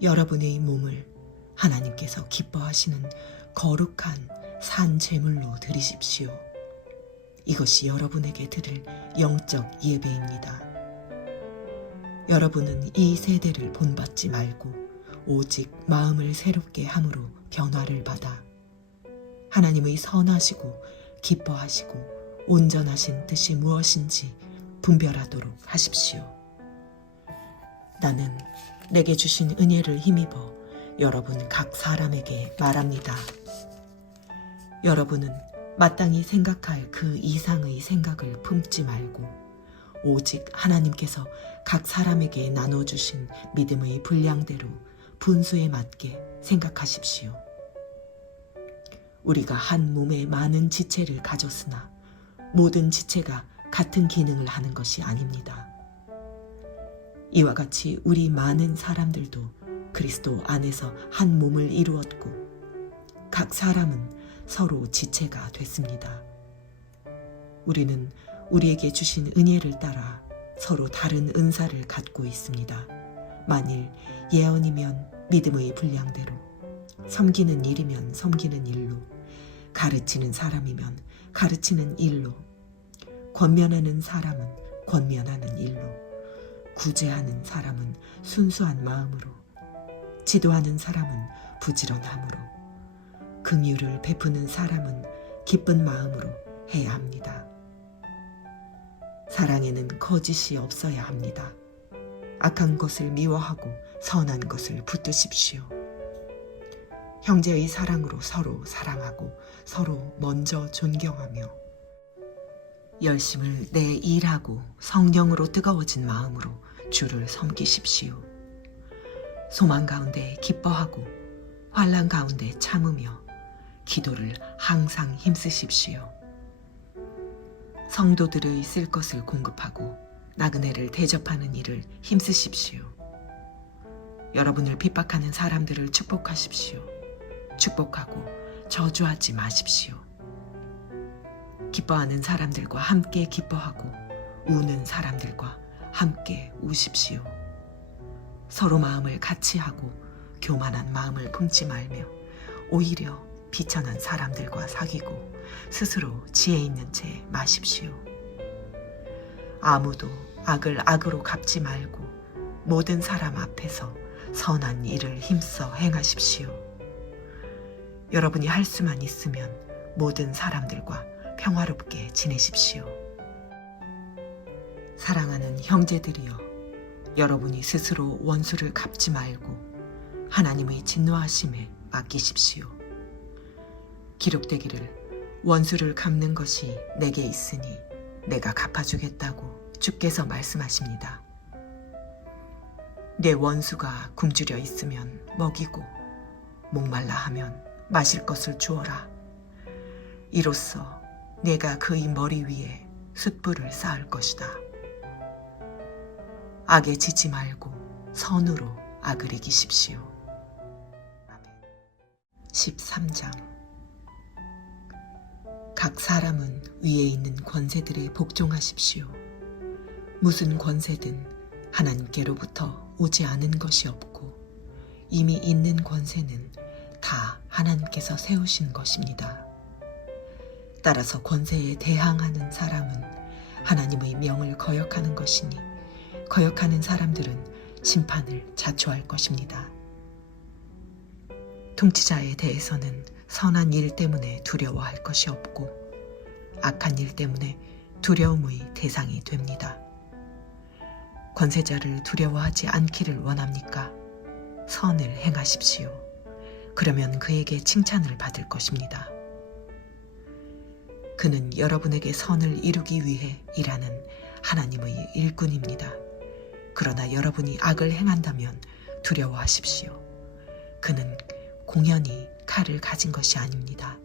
여러분의 몸을 하나님께서 기뻐하시는 거룩한 산 제물로 드리십시오. 이것이 여러분에게 드릴 영적 예배입니다. 여러분은 이 세대를 본받지 말고 오직 마음을 새롭게 함으로 변화를 받아 하나님의 선하시고 기뻐하시고 온전하신 뜻이 무엇인지 분별하도록 하십시오. 나는 내게 주신 은혜를 힘입어 여러분 각 사람에게 말합니다. 여러분은 마땅히 생각할 그 이상의 생각을 품지 말고 오직 하나님께서 각 사람에게 나눠주신 믿음의 분량대로 분수에 맞게 생각하십시오. 우리가 한 몸에 많은 지체를 가졌으나 모든 지체가 같은 기능을 하는 것이 아닙니다. 이와 같이 우리 많은 사람들도 그리스도 안에서 한 몸을 이루었고 각 사람은 서로 지체가 됐습니다. 우리는 우리에게 주신 은혜를 따라 서로 다른 은사를 갖고 있습니다. 만일 예언이면 믿음의 분량대로, 섬기는 일이면 섬기는 일로, 가르치는 사람이면 가르치는 일로, 권면하는 사람은 권면하는 일로, 구제하는 사람은 순수한 마음으로, 지도하는 사람은 부지런함으로, 긍휼을 베푸는 사람은 기쁜 마음으로 해야 합니다. 사랑에는 거짓이 없어야 합니다. 악한 것을 미워하고 선한 것을 붙드십시오. 형제의 사랑으로 서로 사랑하고 서로 먼저 존경하며 열심을 내 일하고 성령으로 뜨거워진 마음으로 주를 섬기십시오. 소망 가운데 기뻐하고 환난 가운데 참으며 기도를 항상 힘쓰십시오. 성도들의 쓸 것을 공급하고 나그네를 대접하는 일을 힘쓰십시오. 여러분을 핍박하는 사람들을 축복하십시오. 축복하고 저주하지 마십시오. 기뻐하는 사람들과 함께 기뻐하고 우는 사람들과 함께 우십시오. 서로 마음을 같이 하고 교만한 마음을 품지 말며 오히려 비천한 사람들과 사귀고 스스로 지혜 있는 채 마십시오. 아무도 악을 악으로 갚지 말고 모든 사람 앞에서 선한 일을 힘써 행하십시오. 여러분이 할 수만 있으면 모든 사람들과 평화롭게 지내십시오. 사랑하는 형제들이여, 여러분이 스스로 원수를 갚지 말고 하나님의 진노하심에 맡기십시오. 기록되기를 원수를 갚는 것이 내게 있으니 내가 갚아주겠다고 주께서 말씀하십니다. 내 원수가 굶주려 있으면 먹이고 목말라 하면 마실 것을 주어라. 이로써 내가 그의 머리 위에 숯불을 쌓을 것이다. 악에 지지 말고 선으로 악을 이기십시오. 13장. 각 사람은 위에 있는 권세들에 복종하십시오. 무슨 권세든 하나님께로부터 오지 않은 것이 없고 이미 있는 권세는 다 하나님께서 세우신 것입니다. 따라서 권세에 대항하는 사람은 하나님의 명을 거역하는 것이니 거역하는 사람들은 심판을 자초할 것입니다. 통치자에 대해서는 선한 일 때문에 두려워할 것이 없고 악한 일 때문에 두려움의 대상이 됩니다. 권세자를 두려워하지 않기를 원합니까? 선을 행하십시오. 그러면 그에게 칭찬을 받을 것입니다. 그는 여러분에게 선을 이루기 위해 일하는 하나님의 일꾼입니다. 그러나 여러분이 악을 행한다면 두려워하십시오. 그는 공연히 칼을 가진 것이 아닙니다.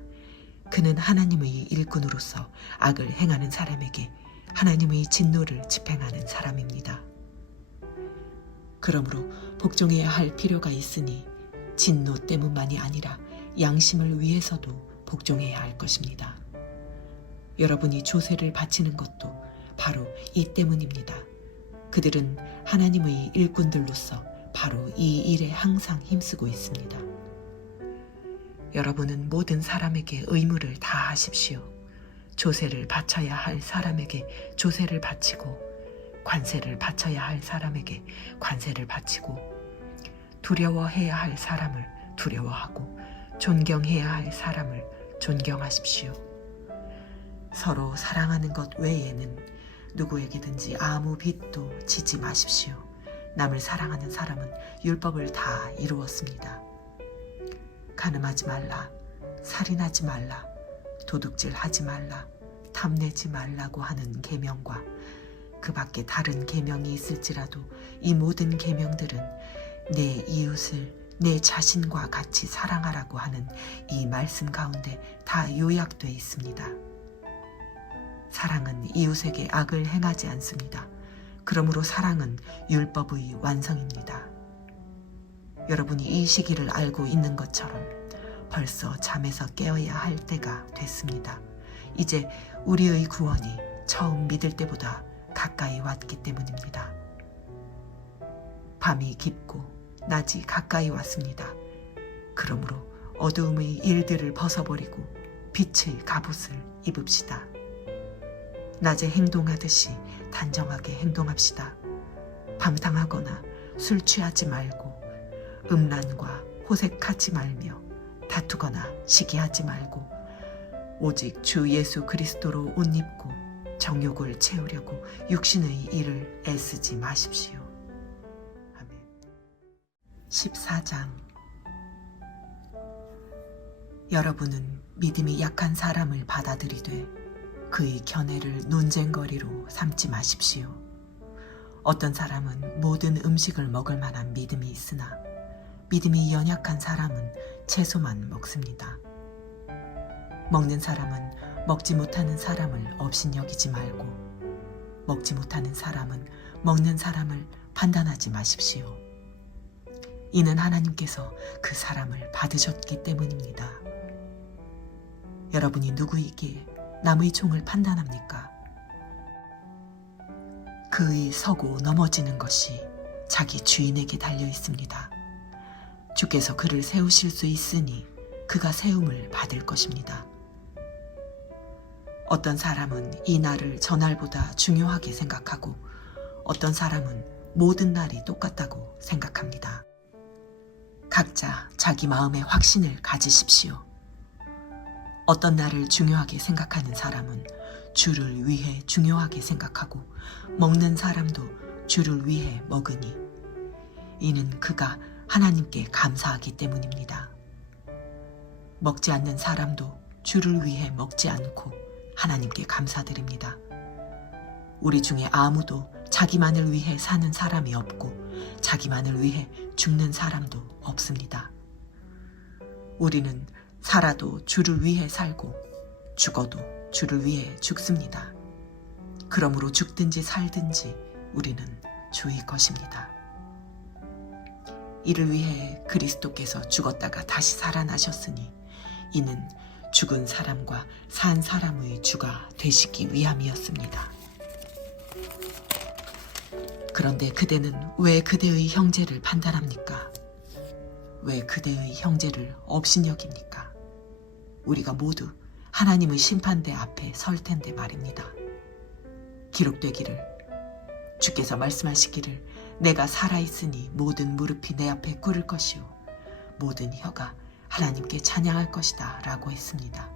그는 하나님의 일꾼으로서 악을 행하는 사람에게 하나님의 진노를 집행하는 사람입니다. 그러므로 복종해야 할 필요가 있으니 진노 때문만이 아니라 양심을 위해서도 복종해야 할 것입니다. 여러분이 조세를 바치는 것도 바로 이 때문입니다. 그들은 하나님의 일꾼들로서 바로 이 일에 항상 힘쓰고 있습니다. 여러분은 모든 사람에게 의무를 다하십시오. 조세를 바쳐야 할 사람에게 조세를 바치고 관세를 바쳐야 할 사람에게 관세를 바치고 두려워해야 할 사람을 두려워하고 존경해야 할 사람을 존경하십시오. 서로 사랑하는 것 외에는 누구에게든지 아무 빚도 지지 마십시오. 남을 사랑하는 사람은 율법을 다 이루었습니다. 간음하지 말라, 살인하지 말라, 도둑질하지 말라, 탐내지 말라고 하는 계명과 그 밖에 다른 계명이 있을지라도 이 모든 계명들은 내 이웃을 내 자신과 같이 사랑하라고 하는 이 말씀 가운데 다 요약되어 있습니다. 사랑은 이웃에게 악을 행하지 않습니다. 그러므로 사랑은 율법의 완성입니다. 여러분이 이 시기를 알고 있는 것처럼 벌써 잠에서 깨어야 할 때가 됐습니다. 이제 우리의 구원이 처음 믿을 때보다 가까이 왔기 때문입니다. 밤이 깊고 낮이 가까이 왔습니다. 그러므로 어두움의 일들을 벗어버리고 빛의 갑옷을 입읍시다. 낮에 행동하듯이 단정하게 행동합시다. 방탕하거나 술 취하지 말고 음란과 호색하지 말며 다투거나 시기하지 말고 오직 주 예수 그리스도로 옷 입고 정욕을 채우려고 육신의 일을 애쓰지 마십시오. 아멘. 14장. 여러분은 믿음이 약한 사람을 받아들이되 그의 견해를 논쟁거리로 삼지 마십시오. 어떤 사람은 모든 음식을 먹을 만한 믿음이 있으나 믿음이 연약한 사람은 채소만 먹습니다. 먹는 사람은 먹지 못하는 사람을 업신여기지 말고 먹지 못하는 사람은 먹는 사람을 판단하지 마십시오. 이는 하나님께서 그 사람을 받으셨기 때문입니다. 여러분이 누구이기에 남의 종을 판단합니까? 그의 서고 넘어지는 것이 자기 주인에게 달려 있습니다. 주께서 그를 세우실 수 있으니 그가 세움을 받을 것입니다. 어떤 사람은 이 날을 저날보다 중요하게 생각하고 어떤 사람은 모든 날이 똑같다고 생각합니다. 각자 자기 마음의 확신을 가지십시오. 어떤 날을 중요하게 생각하는 사람은 주를 위해 중요하게 생각하고 먹는 사람도 주를 위해 먹으니 이는 그가 하나님께 감사하기 때문입니다. 먹지 않는 사람도 주를 위해 먹지 않고 하나님께 감사드립니다. 우리 중에 아무도 자기만을 위해 사는 사람이 없고 자기만을 위해 죽는 사람도 없습니다. 우리는 살아도 주를 위해 살고 죽어도 주를 위해 죽습니다. 그러므로 죽든지 살든지 우리는 주의 것입니다. 이를 위해 그리스도께서 죽었다가 다시 살아나셨으니 이는 죽은 사람과 산 사람의 주가 되시기 위함이었습니다. 그런데 그대는 왜 그대의 형제를 판단합니까? 왜 그대의 형제를 업신여깁니까? 우리가 모두 하나님의 심판대 앞에 설 텐데 말입니다. 기록되기를 주께서 말씀하시기를 내가 살아있으니 모든 무릎이 내 앞에 꿇을 것이요 모든 혀가 하나님께 찬양할 것이다 라고 했습니다.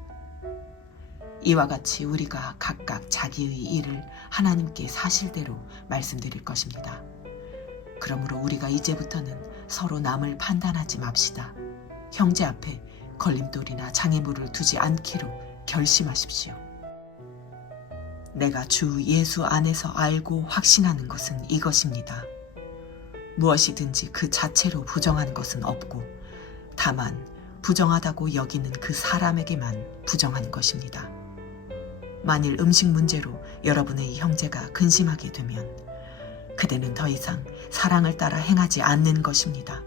이와 같이 우리가 각각 자기의 일을 하나님께 사실대로 말씀드릴 것입니다. 그러므로 우리가 이제부터는 서로 남을 판단하지 맙시다. 형제 앞에 걸림돌이나 장애물을 두지 않기로 결심하십시오. 내가 주 예수 안에서 알고 확신하는 것은 이것입니다. 무엇이든지 그 자체로 부정한 것은 없고 다만 부정하다고 여기는 그 사람에게만 부정한 것입니다. 만일 음식 문제로 여러분의 형제가 근심하게 되면 그대는 더 이상 사랑을 따라 행하지 않는 것입니다.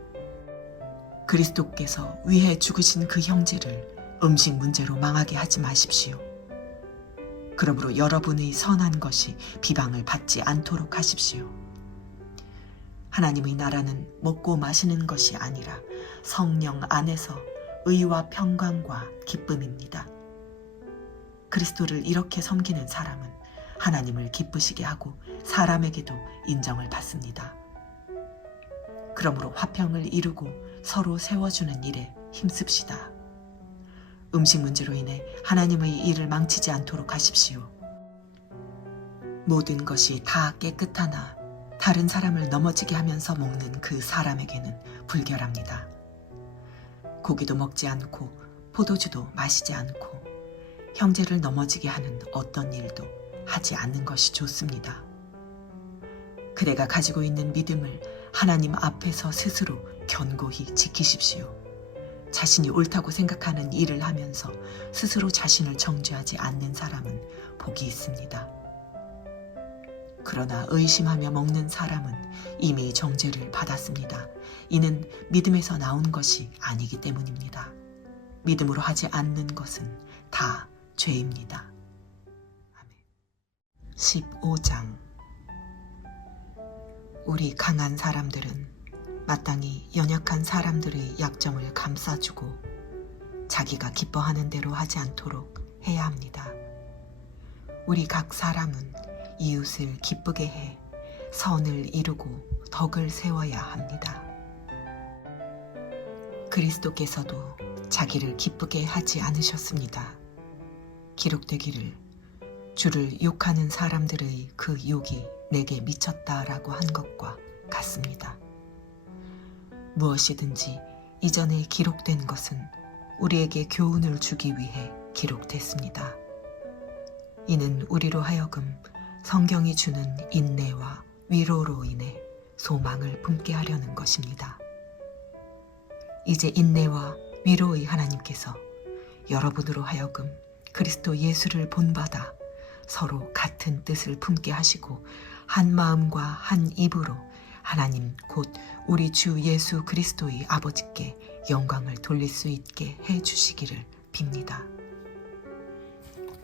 그리스도께서 위해 죽으신 그 형제를 음식 문제로 망하게 하지 마십시오. 그러므로 여러분의 선한 것이 비방을 받지 않도록 하십시오. 하나님의 나라는 먹고 마시는 것이 아니라 성령 안에서 의와 평강과 기쁨입니다. 그리스도를 이렇게 섬기는 사람은 하나님을 기쁘시게 하고 사람에게도 인정을 받습니다. 그러므로 화평을 이루고 서로 세워주는 일에 힘씁시다. 음식 문제로 인해 하나님의 일을 망치지 않도록 하십시오. 모든 것이 다 깨끗하나 다른 사람을 넘어지게 하면서 먹는 그 사람에게는 불결합니다. 고기도 먹지 않고 포도주도 마시지 않고 형제를 넘어지게 하는 어떤 일도 하지 않는 것이 좋습니다. 그대가 가지고 있는 믿음을 하나님 앞에서 스스로 견고히 지키십시오. 자신이 옳다고 생각하는 일을 하면서 스스로 자신을 정죄하지 않는 사람은 복이 있습니다. 그러나 의심하며 먹는 사람은 이미 정죄를 받았습니다. 이는 믿음에서 나온 것이 아니기 때문입니다. 믿음으로 하지 않는 것은 다 죄입니다. 아멘. 15장. 우리 강한 사람들은 마땅히 연약한 사람들의 약점을 감싸주고 자기가 기뻐하는 대로 하지 않도록 해야 합니다. 우리 각 사람은 이웃을 기쁘게 해 선을 이루고 덕을 세워야 합니다. 그리스도께서도 자기를 기쁘게 하지 않으셨습니다. 기록되기를 주를 욕하는 사람들의 그 욕이 내게 미쳤다라고 한 것과 같습니다. 무엇이든지 이전에 기록된 것은 우리에게 교훈을 주기 위해 기록됐습니다. 이는 우리로 하여금 성경이 주는 인내와 위로로 인해 소망을 품게 하려는 것입니다. 이제 인내와 위로의 하나님께서 여러분으로 하여금 그리스도 예수를 본받아 서로 같은 뜻을 품게 하시고 한 마음과 한 입으로 하나님 곧 우리 주 예수 그리스도의 아버지께 영광을 돌릴 수 있게 해 주시기를 빕니다.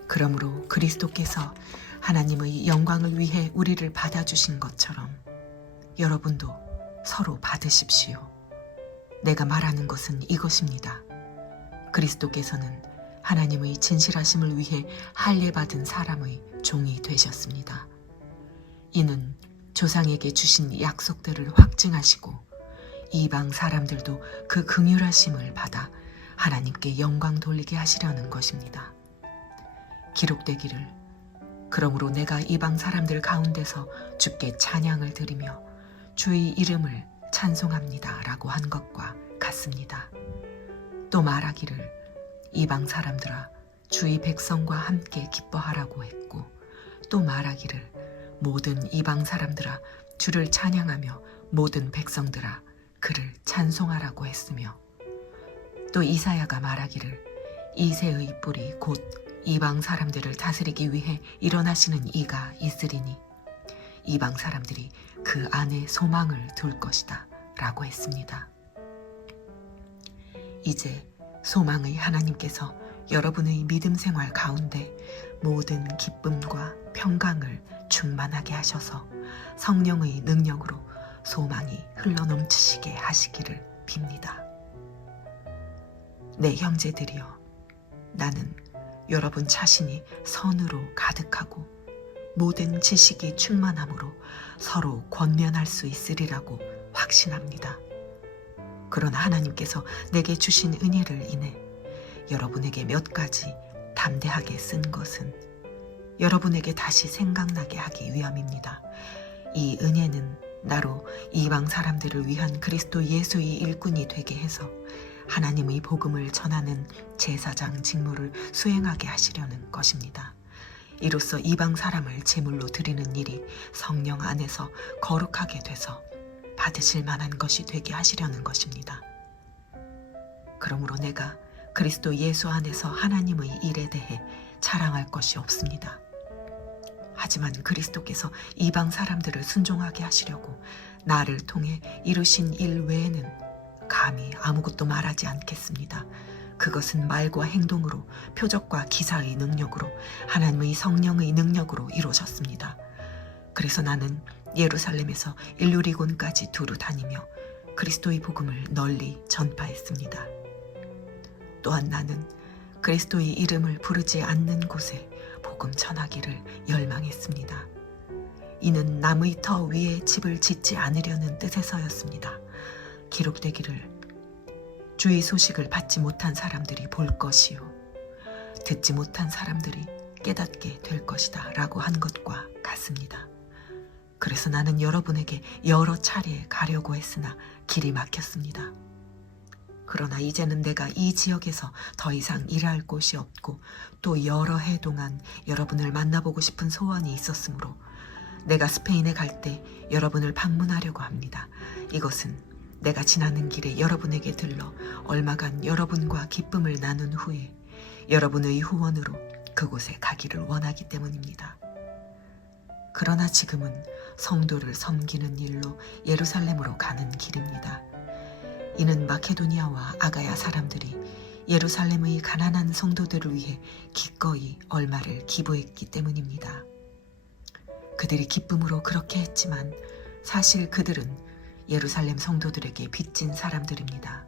그러므로 그리스도께서 하나님의 영광을 위해 우리를 받아주신 것처럼 여러분도 서로 받으십시오. 내가 말하는 것은 이것입니다. 그리스도께서는 하나님의 진실하심을 위해 할례받은 사람의 종이 되셨습니다. 이는 조상에게 주신 약속들을 확증하시고 이방 사람들도 그 긍휼하심을 받아 하나님께 영광 돌리게 하시려는 것입니다. 기록되기를 그러므로 내가 이방 사람들 가운데서 주께 찬양을 드리며 주의 이름을 찬송합니다 라고 한 것과 같습니다. 또 말하기를 이방 사람들아 주의 백성과 함께 기뻐하라고 했고 또 말하기를 모든 이방 사람들아 주를 찬양하며 모든 백성들아 그를 찬송하라고 했으며 또 이사야가 말하기를 이새의 뿔이 곧 이방 사람들을 다스리기 위해 일어나시는 이가 있으리니 이방 사람들이 그 안에 소망을 둘 것이다 라고 했습니다. 이제 소망의 하나님께서 여러분의 믿음 생활 가운데 모든 기쁨과 평강을 충만하게 하셔서 성령의 능력으로 소망이 흘러넘치시게 하시기를 빕니다. 내 형제들이여, 나는 여러분 자신이 선으로 가득하고 모든 지식이 충만함으로 서로 권면할 수 있으리라고 확신합니다. 그러나 하나님께서 내게 주신 은혜를 인해 여러분에게 몇 가지 담대하게 쓴 것은 여러분에게 다시 생각나게 하기 위함입니다. 이 은혜는 나로 이방 사람들을 위한 그리스도 예수의 일꾼이 되게 해서 하나님의 복음을 전하는 제사장 직무를 수행하게 하시려는 것입니다. 이로써 이방 사람을 제물로 드리는 일이 성령 안에서 거룩하게 돼서 받으실 만한 것이 되게 하시려는 것입니다. 그러므로 내가 그리스도 예수 안에서 하나님의 일에 대해 자랑할 것이 없습니다. 하지만 그리스도께서 이방 사람들을 순종하게 하시려고 나를 통해 이루신 일 외에는 감히 아무것도 말하지 않겠습니다. 그것은 말과 행동으로 표적과 기사의 능력으로 하나님의 성령의 능력으로 이루어졌습니다. 그래서 나는 예루살렘에서 일루리곤까지 두루 다니며 그리스도의 복음을 널리 전파했습니다. 또한 나는 그리스도의 이름을 부르지 않는 곳에 복음 전하기를 열망했습니다. 이는 남의 터 위에 집을 짓지 않으려는 뜻에서였습니다. 기록되기를 주의 소식을 받지 못한 사람들이 볼 것이요 듣지 못한 사람들이 깨닫게 될 것이다 라고 한 것과 같습니다. 그래서 나는 여러분에게 여러 차례 가려고 했으나 길이 막혔습니다. 그러나 이제는 내가 이 지역에서 더 이상 일할 곳이 없고 또 여러 해 동안 여러분을 만나보고 싶은 소원이 있었으므로 내가 스페인에 갈 때 여러분을 방문하려고 합니다. 이것은 내가 지나는 길에 여러분에게 들러 얼마간 여러분과 기쁨을 나눈 후에 여러분의 후원으로 그곳에 가기를 원하기 때문입니다. 그러나 지금은 성도를 섬기는 일로 예루살렘으로 가는 길입니다. 이는 마케도니아와 아가야 사람들이 예루살렘의 가난한 성도들을 위해 기꺼이 얼마를 기부했기 때문입니다. 그들이 기쁨으로 그렇게 했지만 사실 그들은 예루살렘 성도들에게 빚진 사람들입니다.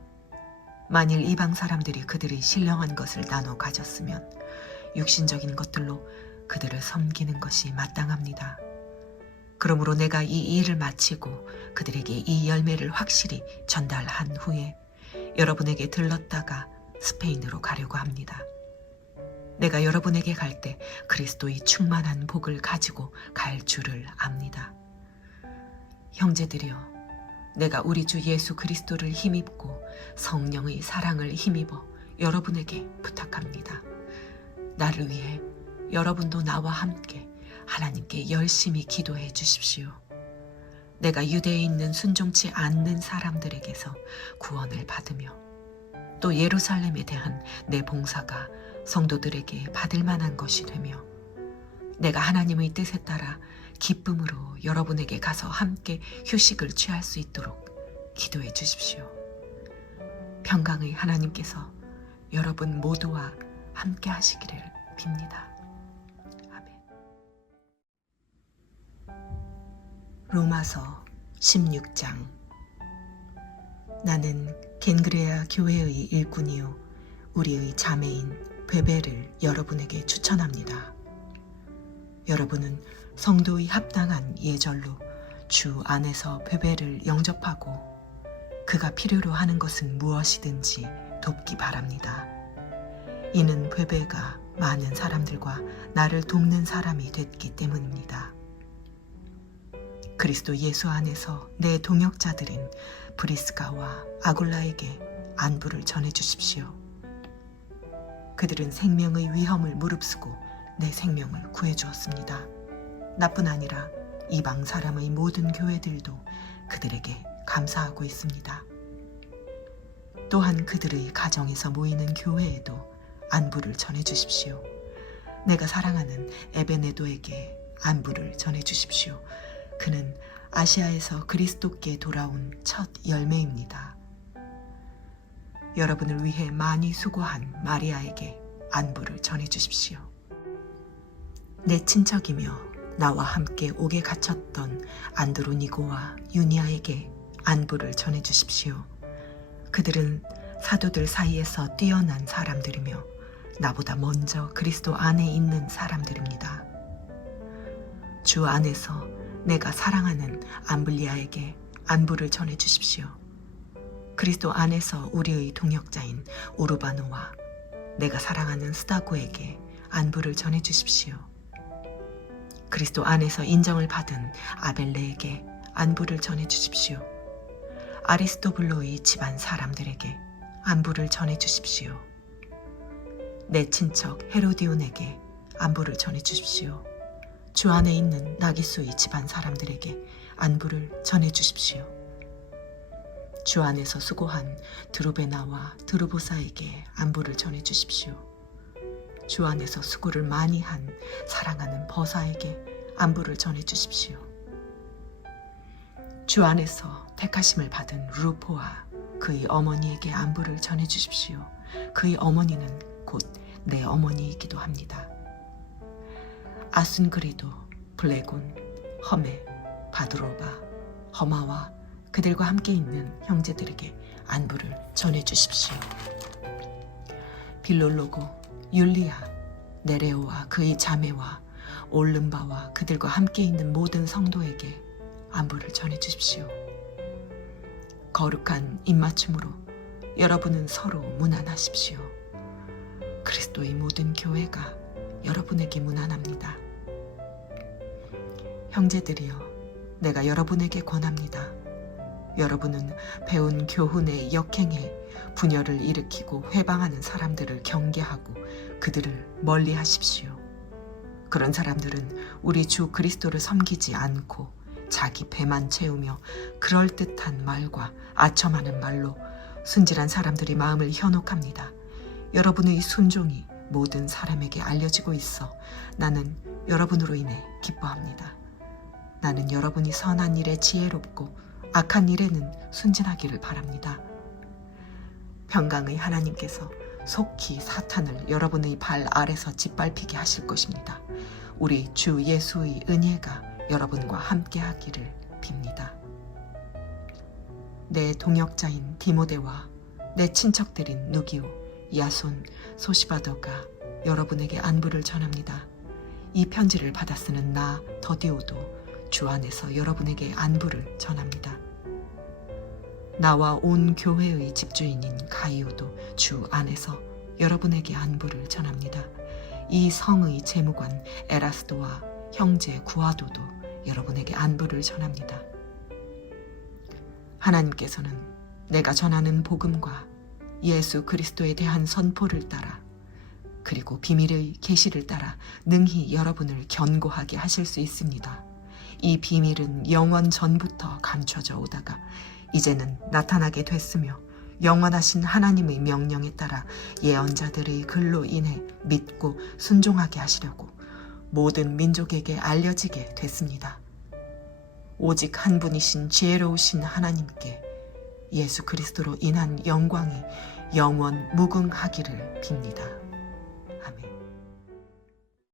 만일 이방 사람들이 그들의 신령한 것을 나눠 가졌으면 육신적인 것들로 그들을 섬기는 것이 마땅합니다. 그러므로 내가 이 일을 마치고 그들에게 이 열매를 확실히 전달한 후에 여러분에게 들렀다가 스페인으로 가려고 합니다. 내가 여러분에게 갈 때 그리스도의 충만한 복을 가지고 갈 줄을 압니다. 형제들이여, 내가 우리 주 예수 그리스도를 힘입고 성령의 사랑을 힘입어 여러분에게 부탁합니다. 나를 위해 여러분도 나와 함께 하나님께 열심히 기도해 주십시오. 내가 유대에 있는 순종치 않는 사람들에게서 구원을 받으며 또 예루살렘에 대한 내 봉사가 성도들에게 받을 만한 것이 되며 내가 하나님의 뜻에 따라 기쁨으로 여러분에게 가서 함께 휴식을 취할 수 있도록 기도해 주십시오. 평강의 하나님께서 여러분 모두와 함께 하시기를 빕니다. 아멘. 로마서 16장. 나는 겐그레아 교회의 일꾼이요 우리의 자매인 베베를 여러분에게 추천합니다. 여러분은 성도의 합당한 예절로 주 안에서 베베를 영접하고 그가 필요로 하는 것은 무엇이든지 돕기 바랍니다. 이는 베베가 많은 사람들과 나를 돕는 사람이 됐기 때문입니다. 그리스도 예수 안에서 내 동역자들인 브리스가와 아굴라에게 안부를 전해주십시오. 그들은 생명의 위험을 무릅쓰고 내 생명을 구해주었습니다. 나뿐 아니라 이방 사람의 모든 교회들도 그들에게 감사하고 있습니다. 또한 그들의 가정에서 모이는 교회에도 안부를 전해주십시오. 내가 사랑하는 에베네도에게 안부를 전해주십시오. 그는 아시아에서 그리스도께 돌아온 첫 열매입니다. 여러분을 위해 많이 수고한 마리아에게 안부를 전해주십시오. 내 친척이며 나와 함께 옥에 갇혔던 안드로니고와 유니아에게 안부를 전해주십시오. 그들은 사도들 사이에서 뛰어난 사람들이며 나보다 먼저 그리스도 안에 있는 사람들입니다. 주 안에서 내가 사랑하는 암블리아에게 안부를 전해주십시오. 그리스도 안에서 우리의 동역자인 우르바노와 내가 사랑하는 스다고에게 안부를 전해주십시오. 그리스도 안에서 인정을 받은 아벨레에게 안부를 전해주십시오. 아리스토블로의 집안 사람들에게 안부를 전해주십시오. 내 친척 헤로디온에게 안부를 전해주십시오. 주 안에 있는 나기소의 집안 사람들에게 안부를 전해주십시오. 주 안에서 수고한 드루베나와 드루보사에게 안부를 전해주십시오. 주 안에서 수고를 많이 한 사랑하는 버사에게 안부를 전해주십시오. 주 안에서 택하심을 받은 루포와 그의 어머니에게 안부를 전해주십시오. 그의 어머니는 곧 내 어머니이기도 합니다. 아순그리도, 블레곤, 험에, 바드로바, 허마와 그들과 함께 있는 형제들에게 안부를 전해주십시오. 빌롤로고, 율리아, 네레오와 그의 자매와 올름바와 그들과 함께 있는 모든 성도에게 안부를 전해주십시오. 거룩한 입맞춤으로 여러분은 서로 문안하십시오. 그리스도의 모든 교회가 여러분에게 문안합니다. 형제들이여, 내가 여러분에게 권합니다. 여러분은 배운 교훈에 역행해 분열을 일으키고 회방하는 사람들을 경계하고 그들을 멀리 하십시오. 그런 사람들은 우리 주 그리스도를 섬기지 않고 자기 배만 채우며 그럴듯한 말과 아첨하는 말로 순진한 사람들의 마음을 현혹합니다. 여러분의 순종이 모든 사람에게 알려지고 있어 나는 여러분으로 인해 기뻐합니다. 나는 여러분이 선한 일에 지혜롭고 악한 일에는 순진하기를 바랍니다. 평강의 하나님께서 속히 사탄을 여러분의 발 아래서 짓밟히게 하실 것입니다. 우리 주 예수의 은혜가 여러분과 함께 하기를 빕니다. 내 동역자인 디모데와 내 친척들인 누기오, 야손, 소시바더가 여러분에게 안부를 전합니다. 이 편지를 받아 쓰는 나 더디오도 주 안에서 여러분에게 안부를 전합니다. 나와 온 교회의 집주인인 가이오도 주 안에서 여러분에게 안부를 전합니다. 이 성의 재무관 에라스도와 형제 구아도도 여러분에게 안부를 전합니다. 하나님께서는 내가 전하는 복음과 예수 그리스도에 대한 선포를 따라 그리고 비밀의 계시를 따라 능히 여러분을 견고하게 하실 수 있습니다. 이 비밀은 영원 전부터 감춰져 오다가 이제는 나타나게 됐으며 영원하신 하나님의 명령에 따라 예언자들의 글로 인해 믿고 순종하게 하시려고 모든 민족에게 알려지게 됐습니다. 오직 한 분이신 지혜로우신 하나님께 예수 그리스도로 인한 영광이 영원 무궁하기를 빕니다.